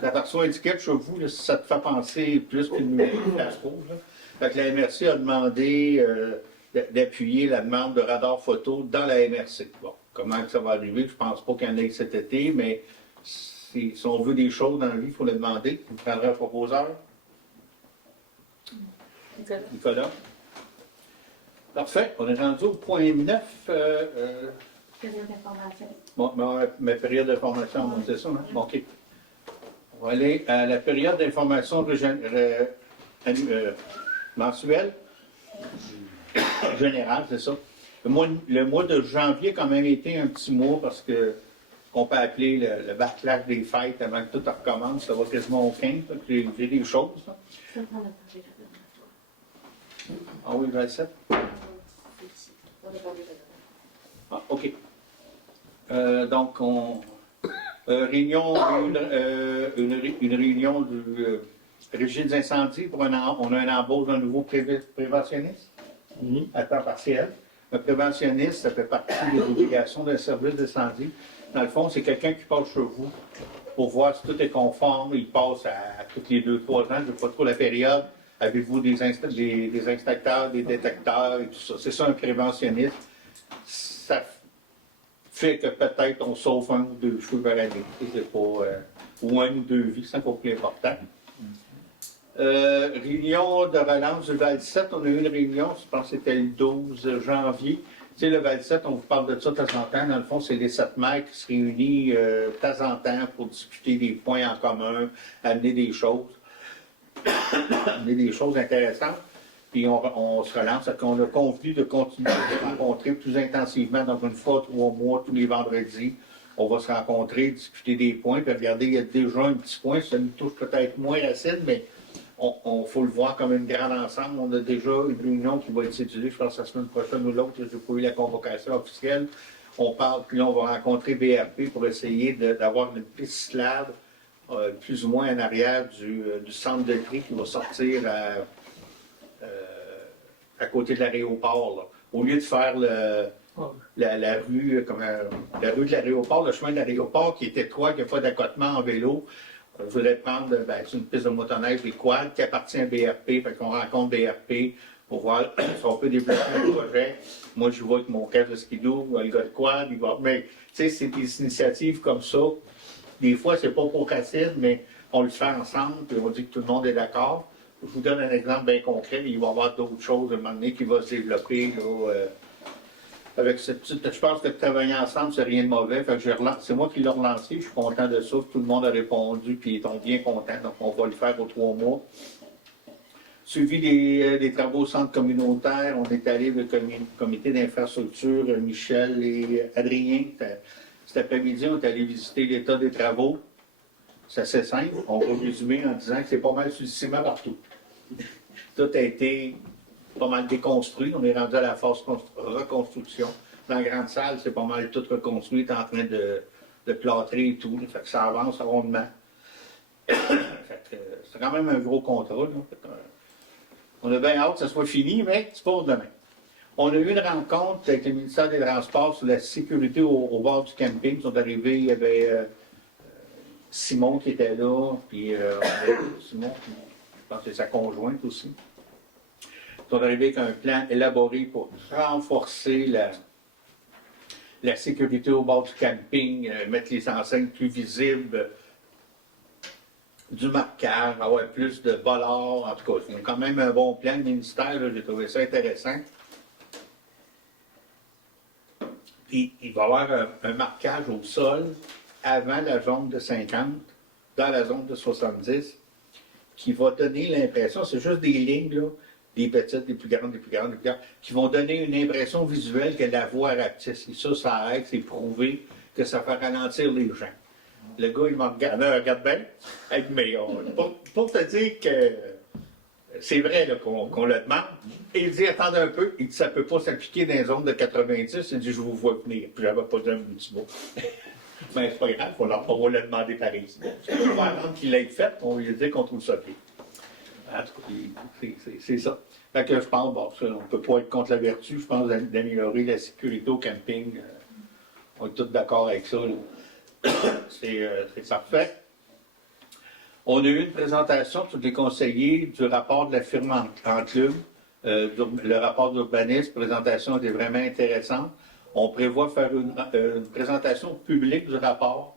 Quand tu reçois un ticket chez vous, là, ça te fait penser plus qu'une place rouge. Là. Fait que la MRC a demandé d'appuyer la demande de radar photo dans la MRC. Bon, comment ça va arriver, je pense pas qu'il y en ait cet été, mais si on veut des choses dans la vie, il faut le demander. Vous prendrez un proposeur? Nicolas. Parfait. On est rendu au point 9. Période d'information. Bon, ma période d'information, c'est ça, hein? Bon, OK. On va aller à la période d'information mensuelle. Générale, c'est ça. Le mois de janvier a quand même été un petit mois parce que qu'on peut appeler le backlash des fêtes avant que tout recommence. Ça va quasiment au 15. J'ai des choses. Là. Ça prend le temps. Ah oui, 27? Ah, OK. Donc, réunion, une réunion du régime d'incendie pour on a un embauche d'un nouveau préventionniste à temps partiel. Un préventionniste, ça fait partie des obligations d'un service d'incendie. Dans le fond, c'est quelqu'un qui passe chez vous pour voir si tout est conforme. Il passe à tous les 2-3 ans, je ne sais pas trop la période. Avez-vous des inspecteurs, des détecteurs et tout ça? C'est ça un préventionniste. Ça fait que peut-être on sauve 1 ou 2 cheveux par année. C'est pas, ou 1 ou 2 vies, c'est encore plus important. Réunion de relance du Val-7, on a eu une réunion, je pense que c'était le 12 janvier. Tu sais, le Val-7, on vous parle de ça de temps en temps. Dans le fond, c'est les 7 maires qui se réunissent de temps en temps pour discuter des points en commun, amener des choses. Amener des choses intéressantes. Puis on se relance. On a convenu de continuer de se rencontrer plus intensivement, donc 1 fois 3 mois, tous les vendredis. On va se rencontrer, discuter des points. Puis regardez, il y a déjà un petit point, ça nous touche peut-être moins Racine, mais il faut le voir comme une grande ensemble. On a déjà une réunion qui va être cédulée, je pense, la semaine prochaine ou l'autre. Je n'ai pas eu la convocation officielle. On parle, puis là, on va rencontrer BRP pour essayer d'avoir une piste cyclable plus ou moins en arrière du centre de tri qui va sortir à côté de l'aéroport. Là. Au lieu de faire la rue de l'aéroport, le chemin de l'aéroport qui est étroit, qui n'a pas d'accotement en vélo, on voudrait prendre une piste de motoneige, des quads qui appartient à BRP, fait qu'on rencontre BRP pour voir si on peut développer un projet. Moi, je vois avec mon casque de skidoo, le gars de quad, il va. Mais, tu sais, c'est des initiatives comme ça. Des fois, c'est pas pour Racine, mais on le fait ensemble, puis on dit que tout le monde est d'accord. Je vous donne un exemple bien concret, mais il va y avoir d'autres choses à un moment donné qui vont se développer. Là, avec cette petite. Je pense que travailler ensemble, c'est rien de mauvais. Fait que c'est moi qui l'ai relancé, je suis content de ça. Tout le monde a répondu, puis ils sont bien contents. Donc, on va le faire aux 3 mois. Suivi des travaux au centre communautaire, on est allé avec le comité d'infrastructure, Michel et Adrien. Cet après-midi, on est allé visiter l'état des travaux. C'est assez simple. On va résumer en disant que c'est pas mal sur le ciment partout. Tout a été pas mal déconstruit. On est rendu à la phase reconstruction. Dans la grande salle, c'est pas mal tout reconstruit. On est en train de plâtrer et tout. Fait que ça avance rondement. C'est quand même un gros contrat. Là. On a bien hâte que ça soit fini, mais c'est pour demain. On a eu une rencontre avec le ministère des Transports sur la sécurité au bord du camping. Ils sont arrivés, il y avait Simon qui était là, puis Simon, je pense que c'est sa conjointe aussi. Ils sont arrivés avec un plan élaboré pour renforcer la sécurité au bord du camping, mettre les enseignes plus visibles, du marquage, avoir plus de voleurs. En tout cas, c'est quand même un bon plan du ministère. J'ai trouvé ça intéressant. Puis, il va y avoir un marquage au sol avant la zone de 50, dans la zone de 70, qui va donner l'impression, c'est juste des lignes, là, des petites, des plus grandes, des plus grandes, des plus grandes, qui vont donner une impression visuelle que la voie rapetisse. Et ça aide, c'est prouvé que ça fait ralentir les gens. Le gars, il me regarde bien, mais pour te dire que c'est vrai là, qu'on le demande. Et il dit, attendez un peu, il dit, ça ne peut pas s'appliquer dans les zones de 90. Il dit, je vous vois venir. Puis j'avais pas dit un petit mot. Mais c'est pas grave, on va le demander pareil. On va attendre qu'il l'ait fait, on va lui dire qu'on trouve ça bien. En tout cas, c'est ça. Fait que je pense, bon, ça, on ne peut pas être contre la vertu, je pense, d'améliorer la sécurité au camping. On est tous d'accord avec ça. C'est parfait. On a eu une présentation, tous les conseillers, du rapport de la firme Enclume, le rapport d'urbanisme. La présentation était vraiment intéressante. On prévoit faire une présentation publique du rapport.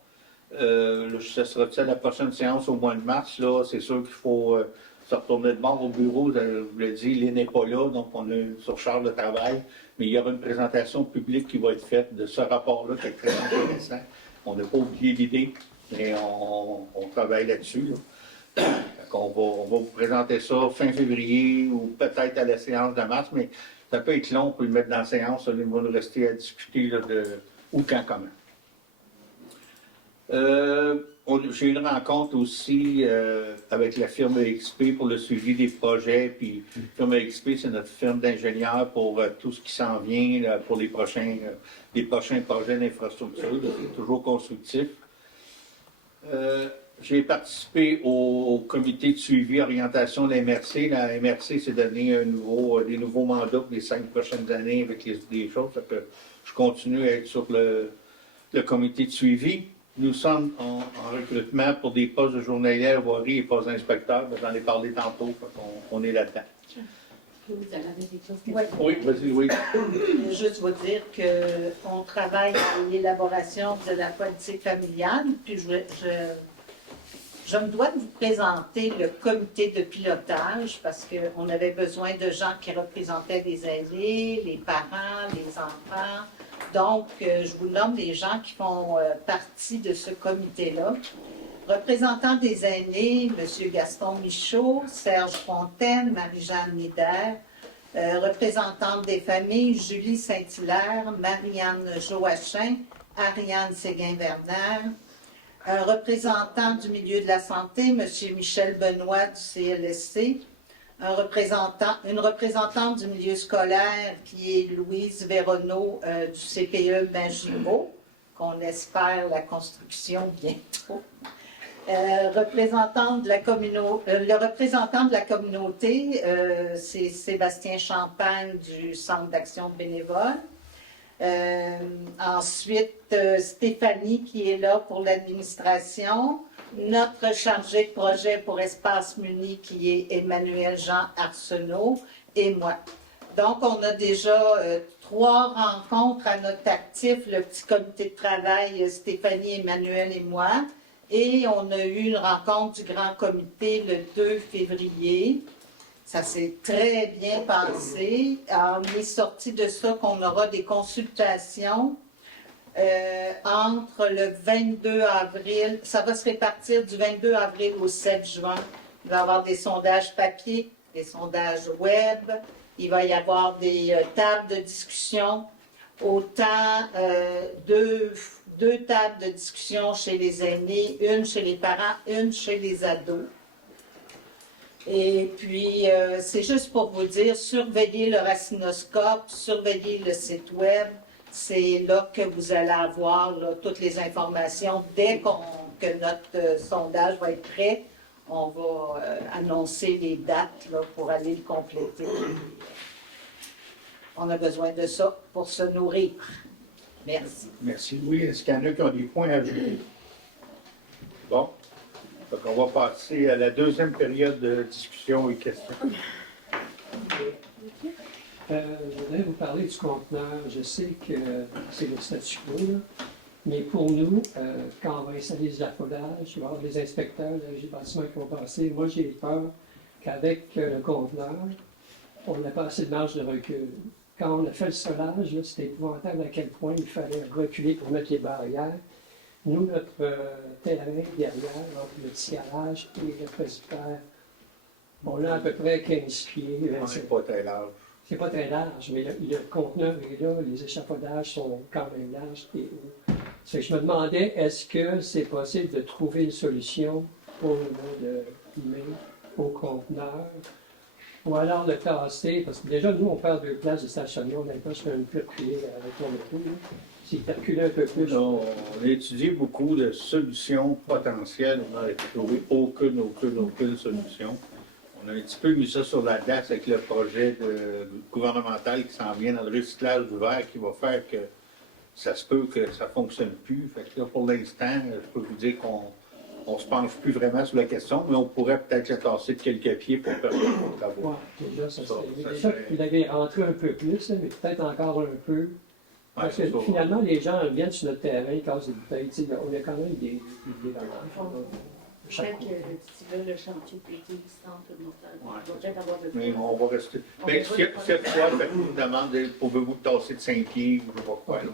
Ce sera à la prochaine séance au mois de mars. Là, c'est sûr qu'il faut se retourner de bord au bureau. Je vous l'ai dit, l'île n'est pas là, donc on a une surcharge de travail. Mais il y aura une présentation publique qui va être faite de ce rapport-là, qui est très intéressant. On n'a pas oublié l'idée, mais on travaille là-dessus. Là. On va vous présenter ça fin février ou peut-être à la séance de mars, mais ça peut être long pour le mettre dans la séance. Il va nous rester à discuter là, de où, quand, comment. J'ai eu une rencontre aussi avec la firme XP pour le suivi des projets. Puis, la firme XP, c'est notre firme d'ingénieurs pour tout ce qui s'en vient là, pour les prochains projets d'infrastructure. C'est toujours constructif. J'ai participé au comité de suivi orientation de la MRC. La MRC s'est donné des nouveaux mandats pour les 5 prochaines années avec des choses. Que je continue à être sur le comité de suivi. Nous sommes en recrutement pour des postes de journalière, voirie et postes d'inspecteurs. J'en ai parlé tantôt, on est là-dedans. Vous avez des choses que Oui, vas-y, oui. Je veux juste vous dire qu'on travaille à l'élaboration de la politique familiale, puis je me dois de vous présenter le comité de pilotage parce qu'on avait besoin de gens qui représentaient les aînés, les parents, les enfants. Donc, je vous nomme des gens qui font partie de ce comité-là. Représentant des aînés, M. Gaston Michaud, Serge Fontaine, Marie-Jeanne Nider. Représentante des familles, Julie Saint-Hilaire, Marianne Joachim, Ariane Séguin-Werner. Un représentant du milieu de la santé, M. Michel Benoît du CLSC. Une représentante du milieu scolaire qui est Louise Véronneau du CPE Bengibaud, qu'on espère la construction bientôt. Le représentant de la communauté, c'est Sébastien Champagne du Centre d'action bénévole. Ensuite, Stéphanie qui est là pour l'administration. Notre chargé de projet pour Espace Muni qui est Emmanuel-Jean Arsenault et moi. Donc, on a déjà 3 rencontres à notre actif, le petit comité de travail, Stéphanie, Emmanuel et moi. Et on a eu une rencontre du grand comité le 2 février. Ça s'est très bien passé. On est sorti de ça qu'on aura des consultations entre le 22 avril. Ça va se répartir du 22 avril au 7 juin. Il va y avoir des sondages papier, des sondages web. Il va y avoir des tables de discussion. Autant deux tables de discussion chez les aînés, une chez les parents, une chez les ados. Et puis, c'est juste pour vous dire, surveillez le racinoscope, surveillez le site web. C'est là que vous allez avoir là, toutes les informations. Dès que notre sondage va être prêt, on va annoncer les dates là, pour aller le compléter. On a besoin de ça pour se nourrir. Merci. Merci, Louis. Est-ce qu'il y en a qui ont des points à ajouter? Bon. Donc, on va passer à la deuxième période de discussion et questions. Je voudrais vous parler du conteneur. Je sais que c'est le statu quo, là. Mais pour nous, quand on va installer des affolages, il va y avoir des inspecteurs des bâtiments qui vont passer. Moi, j'ai peur qu'avec le conteneur, on n'a pas assez de marge de recul. Quand on a fait le solage, c'était épouvantable à quel point il fallait reculer pour mettre les barrières. Nous, notre terrain derrière, entre le tirage et le presbytère, on a à peu près 15 pieds. C'est pas très large. C'est pas très large, mais le conteneur est là, les échafaudages sont quand même larges et hauts. Je me demandais, est-ce que c'est possible de trouver une solution pour le mois de mai au conteneur? Ou alors le tasser, parce que déjà, nous, on perd 2 places de stationnement, on a pas sur une pure pied avec ton auto. S'il calculait un peu plus. On a étudié beaucoup de solutions potentielles. On n'a trouvé aucune solution. On a un petit peu mis ça sur la glace avec le projet gouvernemental qui s'en vient dans le recyclage du verre qui va faire que ça se peut que ça ne fonctionne plus. Fait que là, pour l'instant, je peux vous dire qu'on ne se penche plus vraiment sur la question, mais on pourrait peut-être le tasser de quelques pieds pour permettre les travaux. Ouais, déjà, ça Ça, serait. ça Déjà, serait- il avait rentré un peu plus, hein, mais peut-être encore un peu. Ouais, Parce que c'est ça. finalement, les gens viennent sur notre terrain, ils cassent des bouteilles. Tu sais, on a quand même des dommages. Chaque Peut-être coup. que si tu veux, le chantier PT centre de montage, Ouais. il va peut-être avoir besoin. Mais on va rester. On Ben, va cette fois, faites-nous une demande, pouvez-vous tasser de 5 pieds ou je ne sais pas quoi. Là.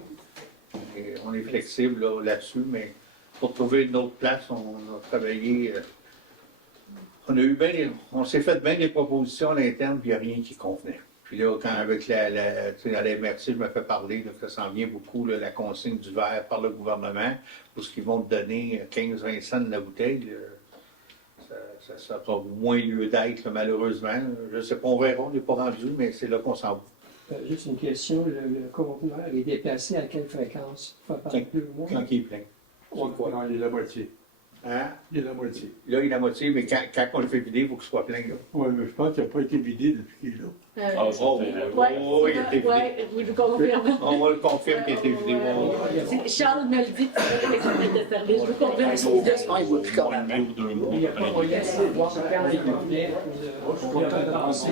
Et on est flexible là-dessus, mais pour trouver une autre place, on a travaillé. On s'est fait bien des propositions à l'interne, puis il n'y a rien qui convenait. Puis là, quand avec tu sais, à la MRC, je me fais parler là, que ça s'en vient beaucoup, là, la consigne du verre par le gouvernement, pour ce qu'ils vont te donner 15-20 cents de la bouteille. Ça n'a moins lieu d'être, là, malheureusement. Je ne sais pas, on verra, on n'est pas rendu, mais c'est là qu'on s'en va. Juste une question, le conteneur est déplacé à quelle fréquence? Pas par 2 mois? Quand il est plein. Non, il est la moitié. Hein? Il est la moitié. Là, il est la moitié, mais quand on le fait vider, il faut qu'il soit plein. Là. Oui, mais je pense qu'il n'a pas été vidé depuis qu'il est là. Ah, ça Oh, fait- oh, il a été vidé. Ouais, je vous le confirme. On va le confirmer qu'il a été vidé. Charles me le dit, tu sais, l'expert de service, je vous confirme. Il n'y a pas moyen de voir quand il complète ou de repenser.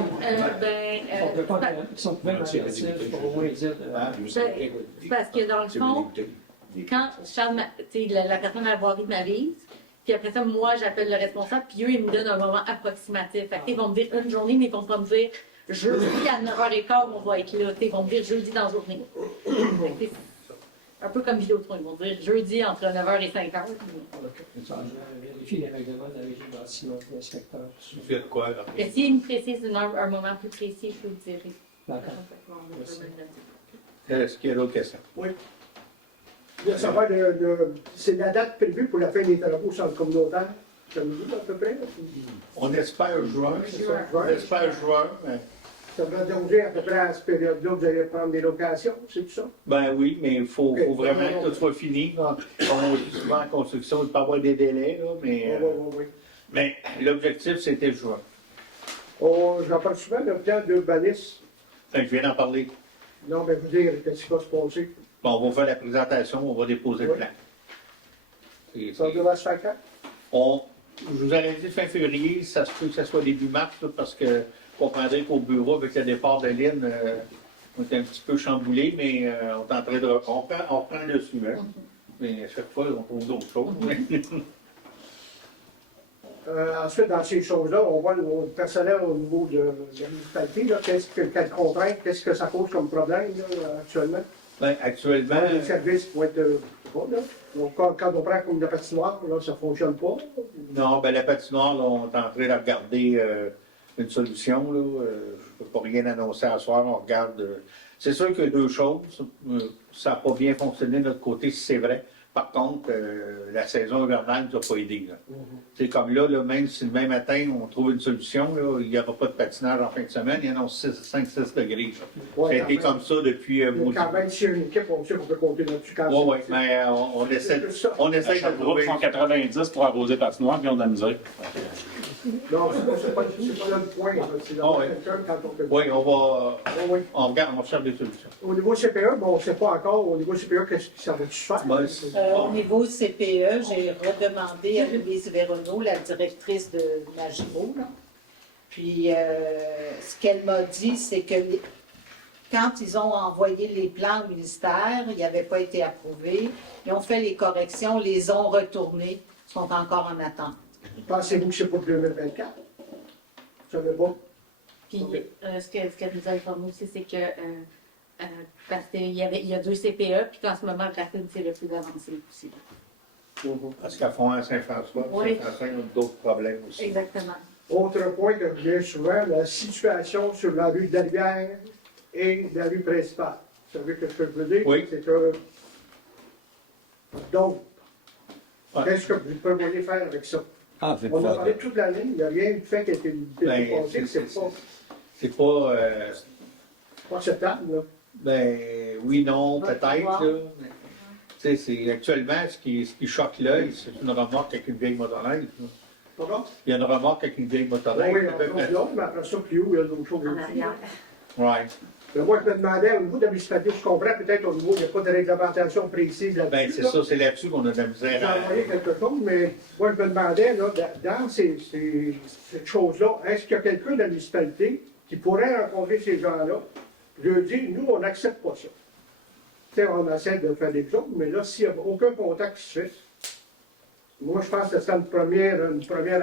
On peut pas, ils sont bien agressifs pour au moins dire. Parce que dans le fond, quand Charles, tu sais, la personne à la voirie m'avise, puis après ça, moi, j'appelle le responsable, puis eux, ils me donnent un moment approximatif. Fait que, ils vont me dire une journée, mais ils vont pas me dire jeudi à 9h15, on va être là. Ils vont me dire jeudi dans la journée. Fait que, un peu comme Vidéotron, ils vont dire jeudi entre 9h et 5h. Je vérifie les règlements de la régie de bâtiment de l'inspecteur. Tu fais de quoi, là? Et s'il me précise un moment plus précis, je peux vous dire. D'accord. Est-ce qu'il y a d'autres questions? Oui. Je veux savoir, c'est la date prévue pour la fin des travaux sur le communautaire. Ça nous dit à peu près? On espère juin. Juin. On espère juin. Mais... Ça va donger à peu près à cette période-là, vous allez prendre des locations, c'est tout ça? Ben oui, mais il faut Ok. vraiment que tout soit fini. Comme on dit souvent en construction, il peut y avoir des délais, là, mais, Oui. mais l'objectif, c'était juin. J'en parle souvent le plan d'urbanisme. Fait que je viens d'en parler. Non, mais vous dire qu'est-ce qui va se passer. Bon, on va faire la présentation, on va déposer le Oui. plan. Ça devrait se faire quand? Je vous aurais dit fin février, ça se peut que ça soit début mars, là, parce que vous comprendrez qu'au bureau, avec le départ de Lynn, on est un petit peu chamboulé, mais on est en train de on reprend le dessus. Hein? Mais à chaque fois, on trouve d'autres choses. Ensuite, dans ces choses-là, on voit le personnel au niveau de la municipalité, là, quelles contraintes, qu'est-ce que ça pose comme problème là, actuellement? Ben, actuellement, Les services pour être pas, là. Donc, quand on prend comme la patinoire, là, ça ne fonctionne pas. non, ben, la patinoire, là, on est en train de regarder une solution. Là, je ne peux pas rien annoncer à soir, on regarde. C'est sûr qu'il y a deux choses. Ça n'a pas bien fonctionné de notre côté, si c'est vrai. Par contre, la saison hivernale ne nous a pas aidé. C'est comme là, même si demain matin, on trouve une solution, là, il n'y aura pas de patinage en fin de semaine, il y en a 5-6 degrés. Ça a été comme ça depuis... Quand même, si une équipe, on sait qu'on peut compter là-dessus quand Oui, mais on essaie de Sherbrooke trouver... font 90 pour arroser patinoire, puis on a de la misère. Non, c'est pas là le point. C'est Ah oui. quelqu'un quand on peut. Oui, Oui. on regarde, on cherche des solutions. Au niveau CPE, bon, on ne sait pas encore. Au niveau CPE, qu'est-ce que ça va-tu se faire? Ben, Au niveau CPE, j'ai redemandé à Louise Véronneau, la directrice de Nagibo, là. Puis, ce qu'elle m'a dit, c'est que quand ils ont envoyé les plans au ministère, ils n'avaient pas été approuvés. Ils ont fait les corrections, les ont retournés, sont encore en attente. Pensez-vous que c'est pour 2024? Je ne savais pas. Puis, ce qu'elle nous a informé aussi, c'est que parce qu'il y a 2 CPE, puis qu'en ce moment, Racine, c'est le plus avancé aussi. Parce qu'à fond, à Saint-François, Oui. Saint-François, il y a d'autres problèmes aussi. Exactement. Autre point que je viens souvent, la situation sur la rue de la Rivière et la rue principale. Vous savez ce que je veux dire? Oui. C'est que. Donc, Ouais. qu'est-ce que vous prévoyez faire avec ça? Ah, c'est On a pas parlé toute l'année, il n'y a rien de fait qui a été Ben, dépassé, c'est pas. C'est pas. Pas acceptable, là. Ben, oui, non, Va peut-être, pouvoir. là. Mais, tu sais, c'est actuellement, ce qui choque l'œil, c'est une remorque avec une vieille motoneige. là. Pardon? Il y a une remorque avec une vieille Oui, motoneige. on l'autre, mais après ça, plus haut, il y a d'autres choses En aussi. arrière. Ouais. Mais moi, je me demandais, au niveau de la municipalité, je comprends peut-être au niveau, il n'y a pas de réglementation précise là-dessus. Ben, c'est là. ça, c'est là-dessus qu'on a de la J'ai misère à. envoyé quelque chose, mais moi, je me demandais, là, dans cette chose-là, est-ce qu'il y a quelqu'un de la municipalité qui pourrait rencontrer ces gens-là? Je leur dis, nous, on n'accepte pas ça. Tu sais, on essaie de faire des choses, mais là, s'il n'y a aucun contact qui se fait, moi, je pense que ce serait une première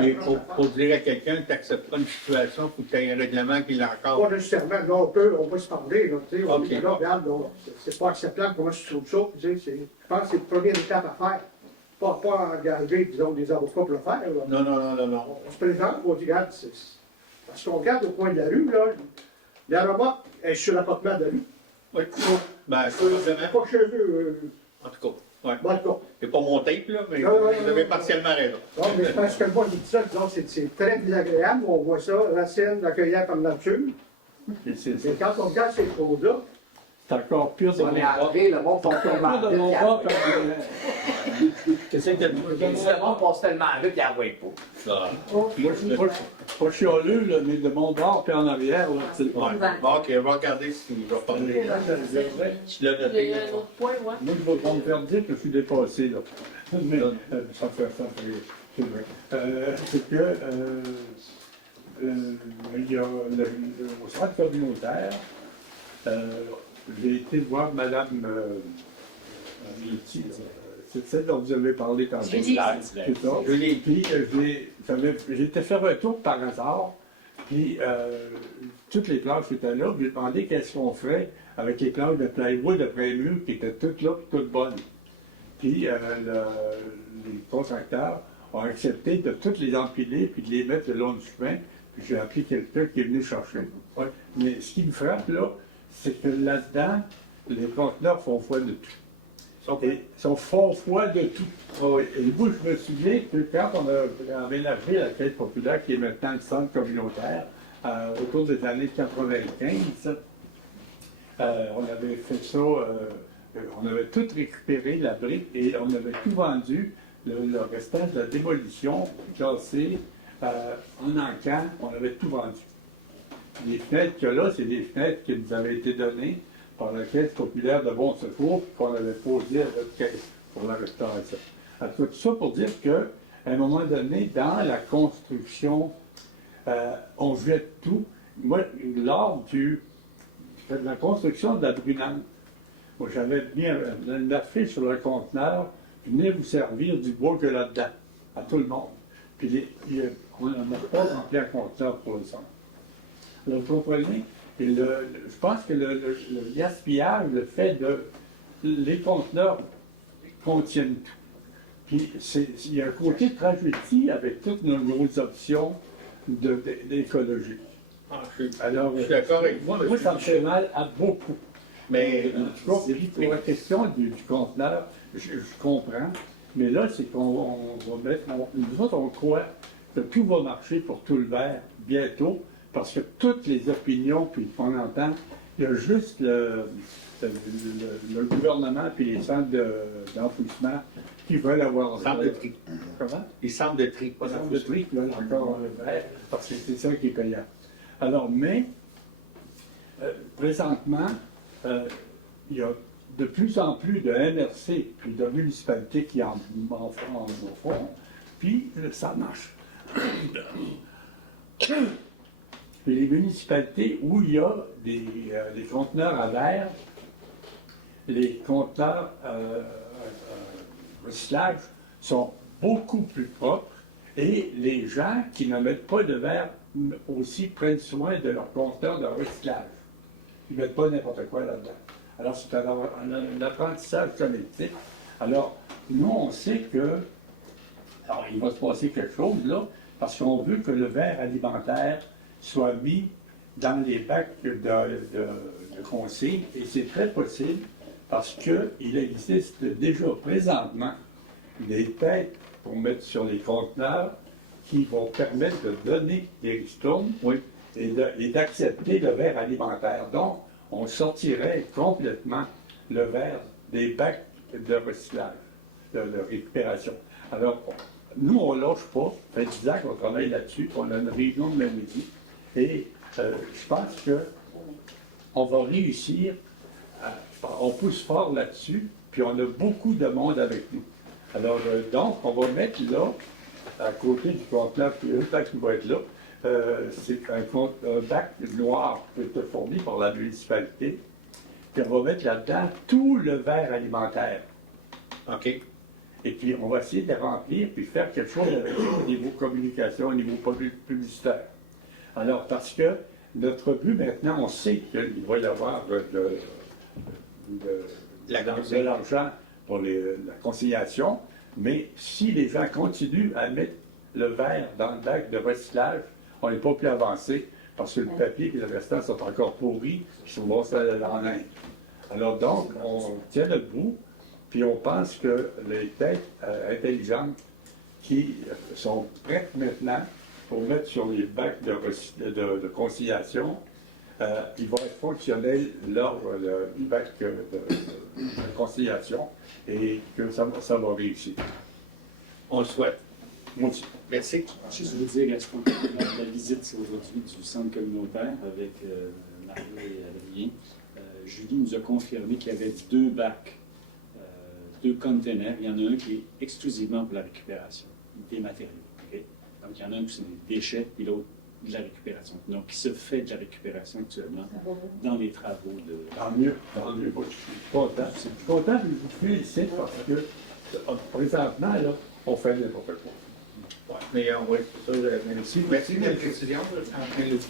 Et approche. pour dire à quelqu'un que tu n'acceptes pas une situation, il faut qu'il y ait un règlement qui l'encadre. Pas nécessairement, là, on peut se parler, là, tu sais, on Ok. dit, là, regarde, là, c'est pas acceptable, comment tu trouves ça, tu sais, je pense que c'est la première étape à faire. Pas engager, disons, des avocats pour le faire, là. Non. On se présente, on dit, regarde, parce qu'on regarde au coin de la rue, là, la remorque est sur l'accotement de la rue. Oui. Ben, probablement. Pas chez eux, En tout cas, ouais. bon, en tout cas. C'est pas mon tape, là, mais Non, vous avez partiellement raison. Non, mais je pense que moi, je dis ça, disons, c'est très désagréable, on voit ça, racine, accueillant comme nature. Et c'est Mais quand on regarde ces choses-là, c'est encore pire de On mon est bord. entré, le monde passe Encore tellement pire de mon vite. bord quand Qu'est-ce que tu Le monde passe tellement vite qu'il n'y a pas. pas chialeux, là, mais de mon bord puis en arrière, là, c'est Bon, ok, on va regarder s'il va parler. Tu l'as Il y noté. a un autre point, ouais. Moi, je vais pas me faire dire que je suis dépassé, là. Mais ça fait, c'est vrai. C'est que, il y a au centre communautaire, j'ai été voir Madame Liti, c'est celle dont vous avez parlé tantôt. Julie. C'est ça. Julie. Puis, j'étais faire un tour par hasard, puis toutes les planches étaient là, puis j'ai demandé qu'est-ce qu'on ferait avec les planches de plywood après les murs qui étaient toutes là, puis toutes bonnes. Puis les contracteurs ont accepté de toutes les empiler puis de les mettre le long du chemin. Puis j'ai appelé quelqu'un qui est venu chercher. Ouais. Mais ce qui me frappe, là, c'est que là-dedans, les conteneurs font foi de tout. Ils font foi de tout. Oh, et moi, je me souviens que quand on a aménagé la Caisse populaire, qui est maintenant le centre communautaire, autour des années 95, on avait fait ça, on avait tout récupéré, la brique, et on avait tout vendu, le restant de la démolition, classé en encan, on avait tout vendu. Les fenêtres qu'il y a là, c'est des fenêtres qui nous avaient été données par la Caisse populaire de Bon Secours, qu'on avait posées à notre caisse pour la restauration. Alors, tout ça pour dire qu'à un moment donné, dans la construction, on jette tout. Moi, lors de la construction de la Brunante, moi, j'avais mis une affiche sur le conteneur, venez vous servir du bois que là-dedans, à tout le monde. Puis on n'a pas rempli un conteneur pour le centre. Alors, vous comprenez? Et je pense que le gaspillage, le fait de. Les conteneurs contiennent tout. Puis il y a un côté de tragédie avec toutes nos options d'écologie. Alors, je suis d'accord avec vous. Moi, ça me fait mal à beaucoup. Mais pour la question du conteneur, je comprends. Mais là, c'est qu'on va mettre. Nous autres, on croit que tout va marcher pour tout le verre bientôt, parce que toutes les opinions puis qu'on entend, il y a juste le gouvernement puis les centres d'enfouissement qui veulent avoir. Centre de tri. Comment? Les centres de tri, pas Les centres de tri qui veulent encore le verre, parce que c'est ça qui est payant. Alors, mais, présentement, il y a de plus en plus de MRC puis de municipalités qui en font, puis ça marche. Puis les municipalités où il y a des conteneurs à verre, les conteneurs recyclage sont beaucoup plus propres et les gens qui ne mettent pas de verre aussi prennent soin de leur conteneur de recyclage. Ils ne mettent pas n'importe quoi là-dedans. Alors, c'est un apprentissage collectif. Alors, nous, on sait que alors, il va se passer quelque chose là, parce qu'on veut que le verre alimentaire soit mis dans les bacs de consigne, et c'est très possible parce qu'il existe déjà présentement des têtes pour mettre sur les conteneurs qui vont permettre de donner des ristournes. Oui. et d'accepter le verre alimentaire. Donc, on sortirait complètement le verre des bacs de recyclage, de récupération. Alors, nous, on ne lâche pas. Ça fait 10 ans qu'on travaille là-dessus. On a une réunion de midi. Et je pense qu'on va réussir. On pousse fort là-dessus. Puis on a beaucoup de monde avec nous. Alors, donc, on va mettre là, à côté du conteneur qui va être là, c'est un bac noir qui peut être fourni par la municipalité. Puis on va mettre là-dedans tout le verre alimentaire. OK. Et puis on va essayer de remplir puis faire quelque chose avec ça au niveau communication, au niveau publicitaire. Alors, parce que notre but maintenant, on sait qu'il va y avoir de l'argent pour la conciliation, mais si les gens continuent à mettre le verre dans le bac de recyclage, on n'est pas plus avancé parce que le papier et le restant sont encore pourris, ils sont bons en Inde. Alors donc, on tient le bout, puis on pense que les têtes intelligentes qui sont prêtes maintenant pour mettre sur les bacs de conciliation, ils vont être fonctionnels lors du bac de conciliation et que ça va réussir. On le souhaite. Moi aussi. Merci. Juste vous dire, est-ce qu'on a la visite aujourd'hui du centre communautaire avec Mario et Adrien. Julie nous a confirmé qu'il y avait 2 bacs, 2 containers. Il y en a un qui est exclusivement pour la récupération des matériaux. Okay? Donc, il y en a un qui c'est des déchets et l'autre de la récupération. Donc, il se fait de la récupération actuellement dans les travaux de... Tant mieux, tant mieux. Moi, je suis content. Je suis content de vous féliciter parce que présentement, là, on fait n'importe quoi. Ouais, mais oui, c'est ça. Merci de la précision.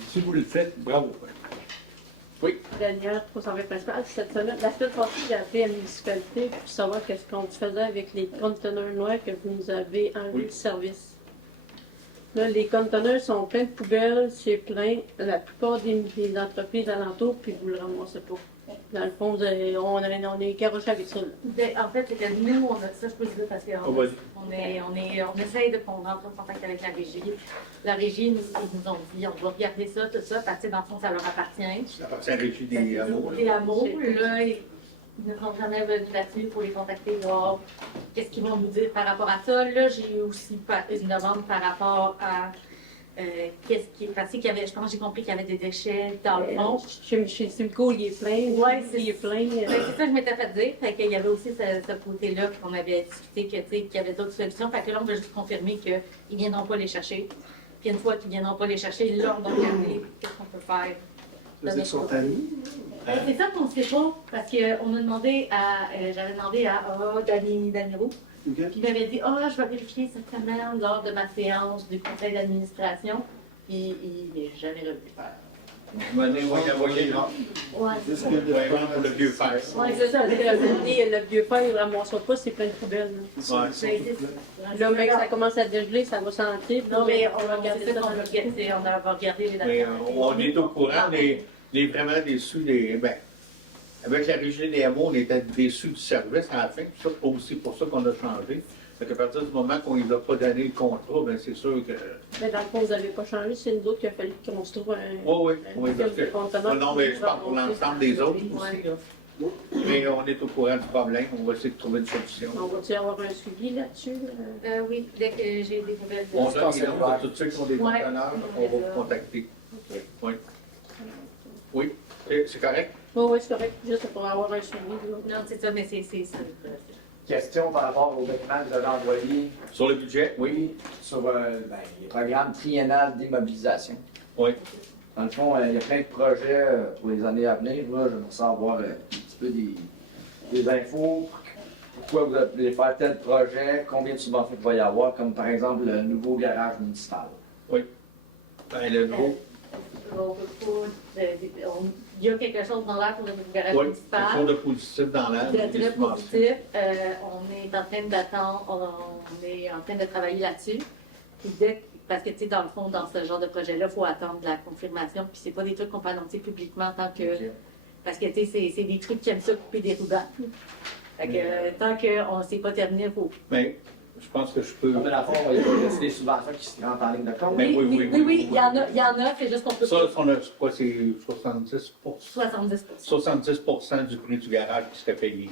Si vous le faites, bravo. Oui. Dernière procédure principale, cette semaine, la semaine passée, j'ai appelé à la municipalité pour savoir qu'est-ce qu'on faisait avec les conteneurs noirs que vous nous avez enlevés du service. Là, les conteneurs sont pleins de poubelles, c'est plein. La plupart des entreprises alentours, puis vous le ramassez pas. Dans le fond, on est garoché avec ça. En fait, c'est que nous, on a ça, je peux le dire, parce qu'on essaye de rentrer en contact avec la régie. La régie, ils nous ont dit, on va regarder ça, tout ça, parce que dans le fond, ça leur appartient. Ça appartient à la régie des hameaux. Des hameaux, là, ils ne sont jamais venus là-dessus pour les contacter, voir qu'est-ce qu'ils vont nous dire par rapport à ça. Là, j'ai aussi une demande par rapport à qu'est-ce qui est passé, qu'il y avait, je pense que j'ai compris qu'il y avait des déchets dans le fond. Chez Simcoe, il est plein. Oui, il est plein. C'est ça que je m'étais fait dire. Fait qu'il y avait aussi ce côté-là qu'on avait discuté, qu'il y avait d'autres solutions. Fait que là, on va juste confirmer qu'ils ne viendront pas les chercher. Puis une fois qu'ils ne viendront pas les chercher, là, on va regarder qu'est-ce qu'on peut faire. Ils sont amis. C'est ça qu'on ne sait pas, parce qu'on a demandé j'avais demandé à Danny Roux. Okay. Puis il m'avait dit, je vais vérifier cette semaine lors de ma séance du conseil d'administration. Puis il n'est jamais revenu faire. On va y envoyer Ouais. Juste que pour le vieux fer. Oui, c'est ça. Le vieux fer, il ne ramassera pas, c'est plein de poubelles. Là, mec, ça commence à dégeler, ça va sentir. Non, mais on va regarder ça, on va regarder les Mais on est au courant, on est vraiment déçus avec la régie des hameaux, on était déçus du service à la fin. C'est aussi pour ça qu'on a changé. Fait qu'à partir du moment qu'on ne lui a pas donné le contrat, bien c'est sûr que. Mais dans le fond, vous n'avez pas changé, c'est nous autres qu'il a fallu qu'on se trouve un. Oui. Non, mais je parle pour l'ensemble des autres aussi. Là. Mais on est au courant du problème, on va essayer de trouver une solution. On va-tu avoir un suivi là-dessus? Oui, dès que j'ai des nouvelles. On donne les noms de tous ceux qui ont des conteneurs, on va vous contacter. Okay. Oui, c'est correct? Oui, c'est correct, juste pour avoir un suivi. Non, c'est ça, mais c'est ça. Question par rapport aux documents que vous avez envoyés. Sur le budget, oui. Sur les programmes triennales d'immobilisation. Oui. Dans le fond, il y a plein de projets pour les années à venir. Là, j'aimerais savoir un petit peu des infos. Pourquoi vous allez faire tel projet, combien de subventions il va y avoir, comme par exemple le nouveau garage municipal. Oui. Le nouveau. Il y a quelque chose dans l'air pour le garage municipal. Quelque chose de positif dans l'air. De très positif. On est en train d'attendre, on est en train de travailler là-dessus. Parce que, tu sais, dans le fond, dans ce genre de projet-là, il faut attendre la confirmation. Puis c'est pas des trucs qu'on peut annoncer publiquement tant que. Parce que, tu sais, c'est des trucs qui aiment ça couper des rubans. Fait que tant qu'on ne s'est pas terminé, il faut. Mais Je pense que je peux. Comme la fois, il y a des subventions qui se rentrent en ligne de compte. Ben Oui, il y en a, c'est juste qu'on peut Ça, pas. on a quoi, c'est 70 70%. du prix du garage qui serait payé.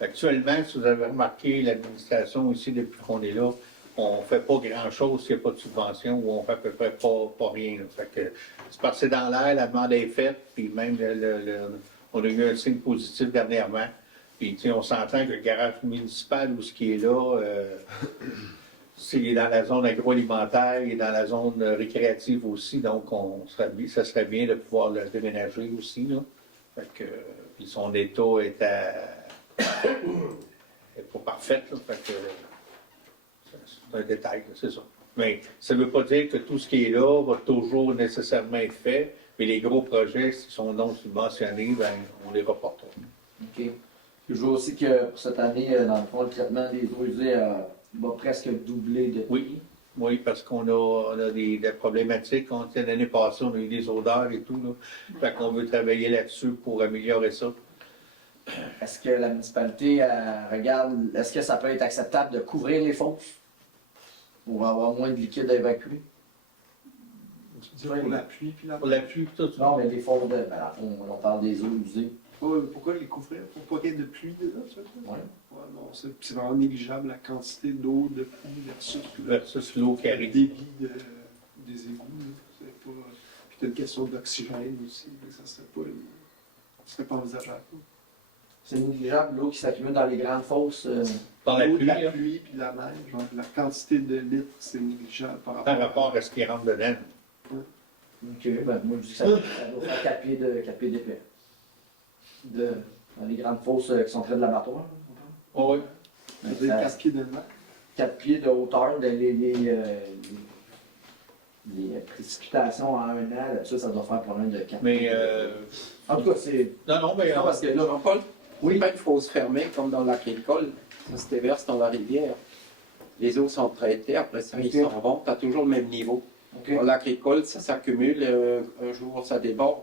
Actuellement, si vous avez remarqué, l'administration ici, depuis qu'on est là, on ne fait pas grand-chose s'il n'y a pas de subvention ou on fait à peu près pas rien. Là. Fait que c'est parce que c'est dans l'air, la demande est faite, puis même on a eu un signe positif dernièrement. Puis on s'entend que le garage municipal ou ce qui est là, il est dans la zone agroalimentaire, il est dans la zone récréative aussi, donc ça serait bien de pouvoir le déménager aussi. Là. Fait que, puis son état est pas parfait, là, fait que c'est un détail, là, c'est ça. Mais ça ne veut pas dire que tout ce qui est là va toujours nécessairement être fait, mais les gros projets, s'ils sont non subventionnés, ben, on les reportera. OK. Je vois aussi que pour cette année, dans le fond, le traitement des eaux usées va presque doubler de prix. Oui, parce qu'on a des problématiques. L'année passée, on a eu des odeurs et tout. Là. Fait qu'on veut travailler là-dessus pour améliorer ça. Est-ce que la municipalité regarde, est-ce que ça peut être acceptable de couvrir les fosses pour avoir moins de liquide à évacuer? Pour la pluie, puis la Pour la pluie, tout ça. Non, mais les fosses, on parle des eaux usées. Pourquoi les couvrir? Pour pas qu'il y ait de pluie dedans, ça? Oui. Ouais, non, c'est vraiment négligeable la quantité d'eau de pluie Versus l'eau qui le arrive. débit des égouts. Là. Pas... Puis t'as une question d'oxygène aussi. Ça serait pas envisageable. C'est négligeable l'eau qui s'accumule dans les grandes fosses. Par la L'eau de pluie, la là, pluie puis la neige, la quantité de litres, c'est négligeable par par rapport à ce qui rentre dedans. OK, ben moi je dis que ça doit faire 4 pieds d'épais. Dans les grandes fosses qui sont près de l'abattoir. Oui. C'est 4 pieds de mer. 4 pieds de hauteur, les précipitations en un an, ça doit faire pas loin de 4 Mais, pieds. En tout cas, c'est. non, mais. Non, parce que là, Jean-Paul, oui, pas une fosse fermée comme dans l'agricole, ça se déverse dans la rivière. Les eaux sont traitées, après ça, ils s'en vont, tu as toujours le même niveau. OK. Dans l'agricole, ça s'accumule, un jour, ça déborde.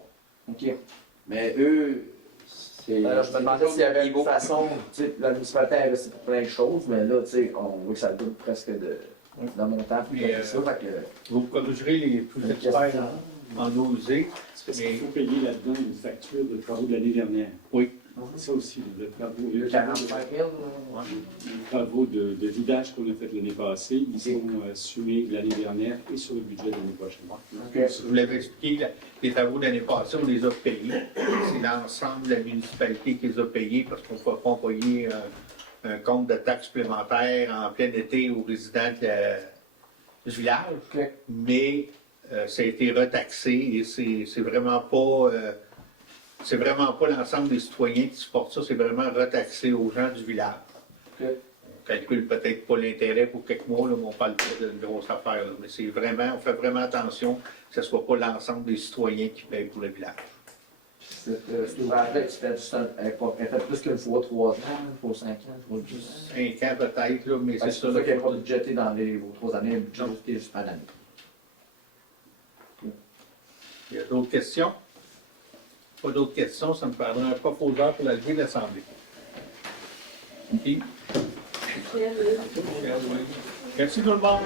OK. Mais eux, c'est. Alors, je me demandais s'il y avait une niveau. façon, tu sais, la municipalité a investi pour plein de choses, mais là, tu sais, on voit que ça double presque de montant plus Mais, que ça. Fait que, vous corrigerez tous les experts en eau usée. C'est parce qu'il faut payer là-dedans une facture de travaux de l'année dernière. Oui. Ça aussi, le 45 000, les travaux de vidage qu'on a fait l'année passée, ils sont assumés l'année dernière et sur le budget de l'année prochaine. Je vous l'avais expliqué, les travaux de l'année passée, on les a payés. C'est l'ensemble de la municipalité qui les a payés parce qu'on ne peut pas envoyer un compte de taxes supplémentaires en plein été aux résidents du village. OK. Mais ça a été retaxé et c'est vraiment pas. C'est vraiment pas l'ensemble des citoyens qui supportent ça, c'est vraiment retaxé aux gens du village. OK. On calcule peut-être pas l'intérêt pour quelques mois, là, mais on parle pas d'une grosse affaire. Là. Mais c'est vraiment, on fait vraiment attention que ce ne soit pas l'ensemble des citoyens qui payent pour le village. cet ouvrage-là, tu fais fait plus qu'une fois 3 ans, une fois 5 ans, une fois 10 ans. 5 ans peut-être, là, mais c'est C'est ça. pour ça qu'il n'y a pas de budgété dans vos 3 années, le budget est juste par année. Il y a d'autres questions? Pas d'autres questions, ça me prendra un proposeur pour la levée de l'Assemblée. OK? Merci tout le monde.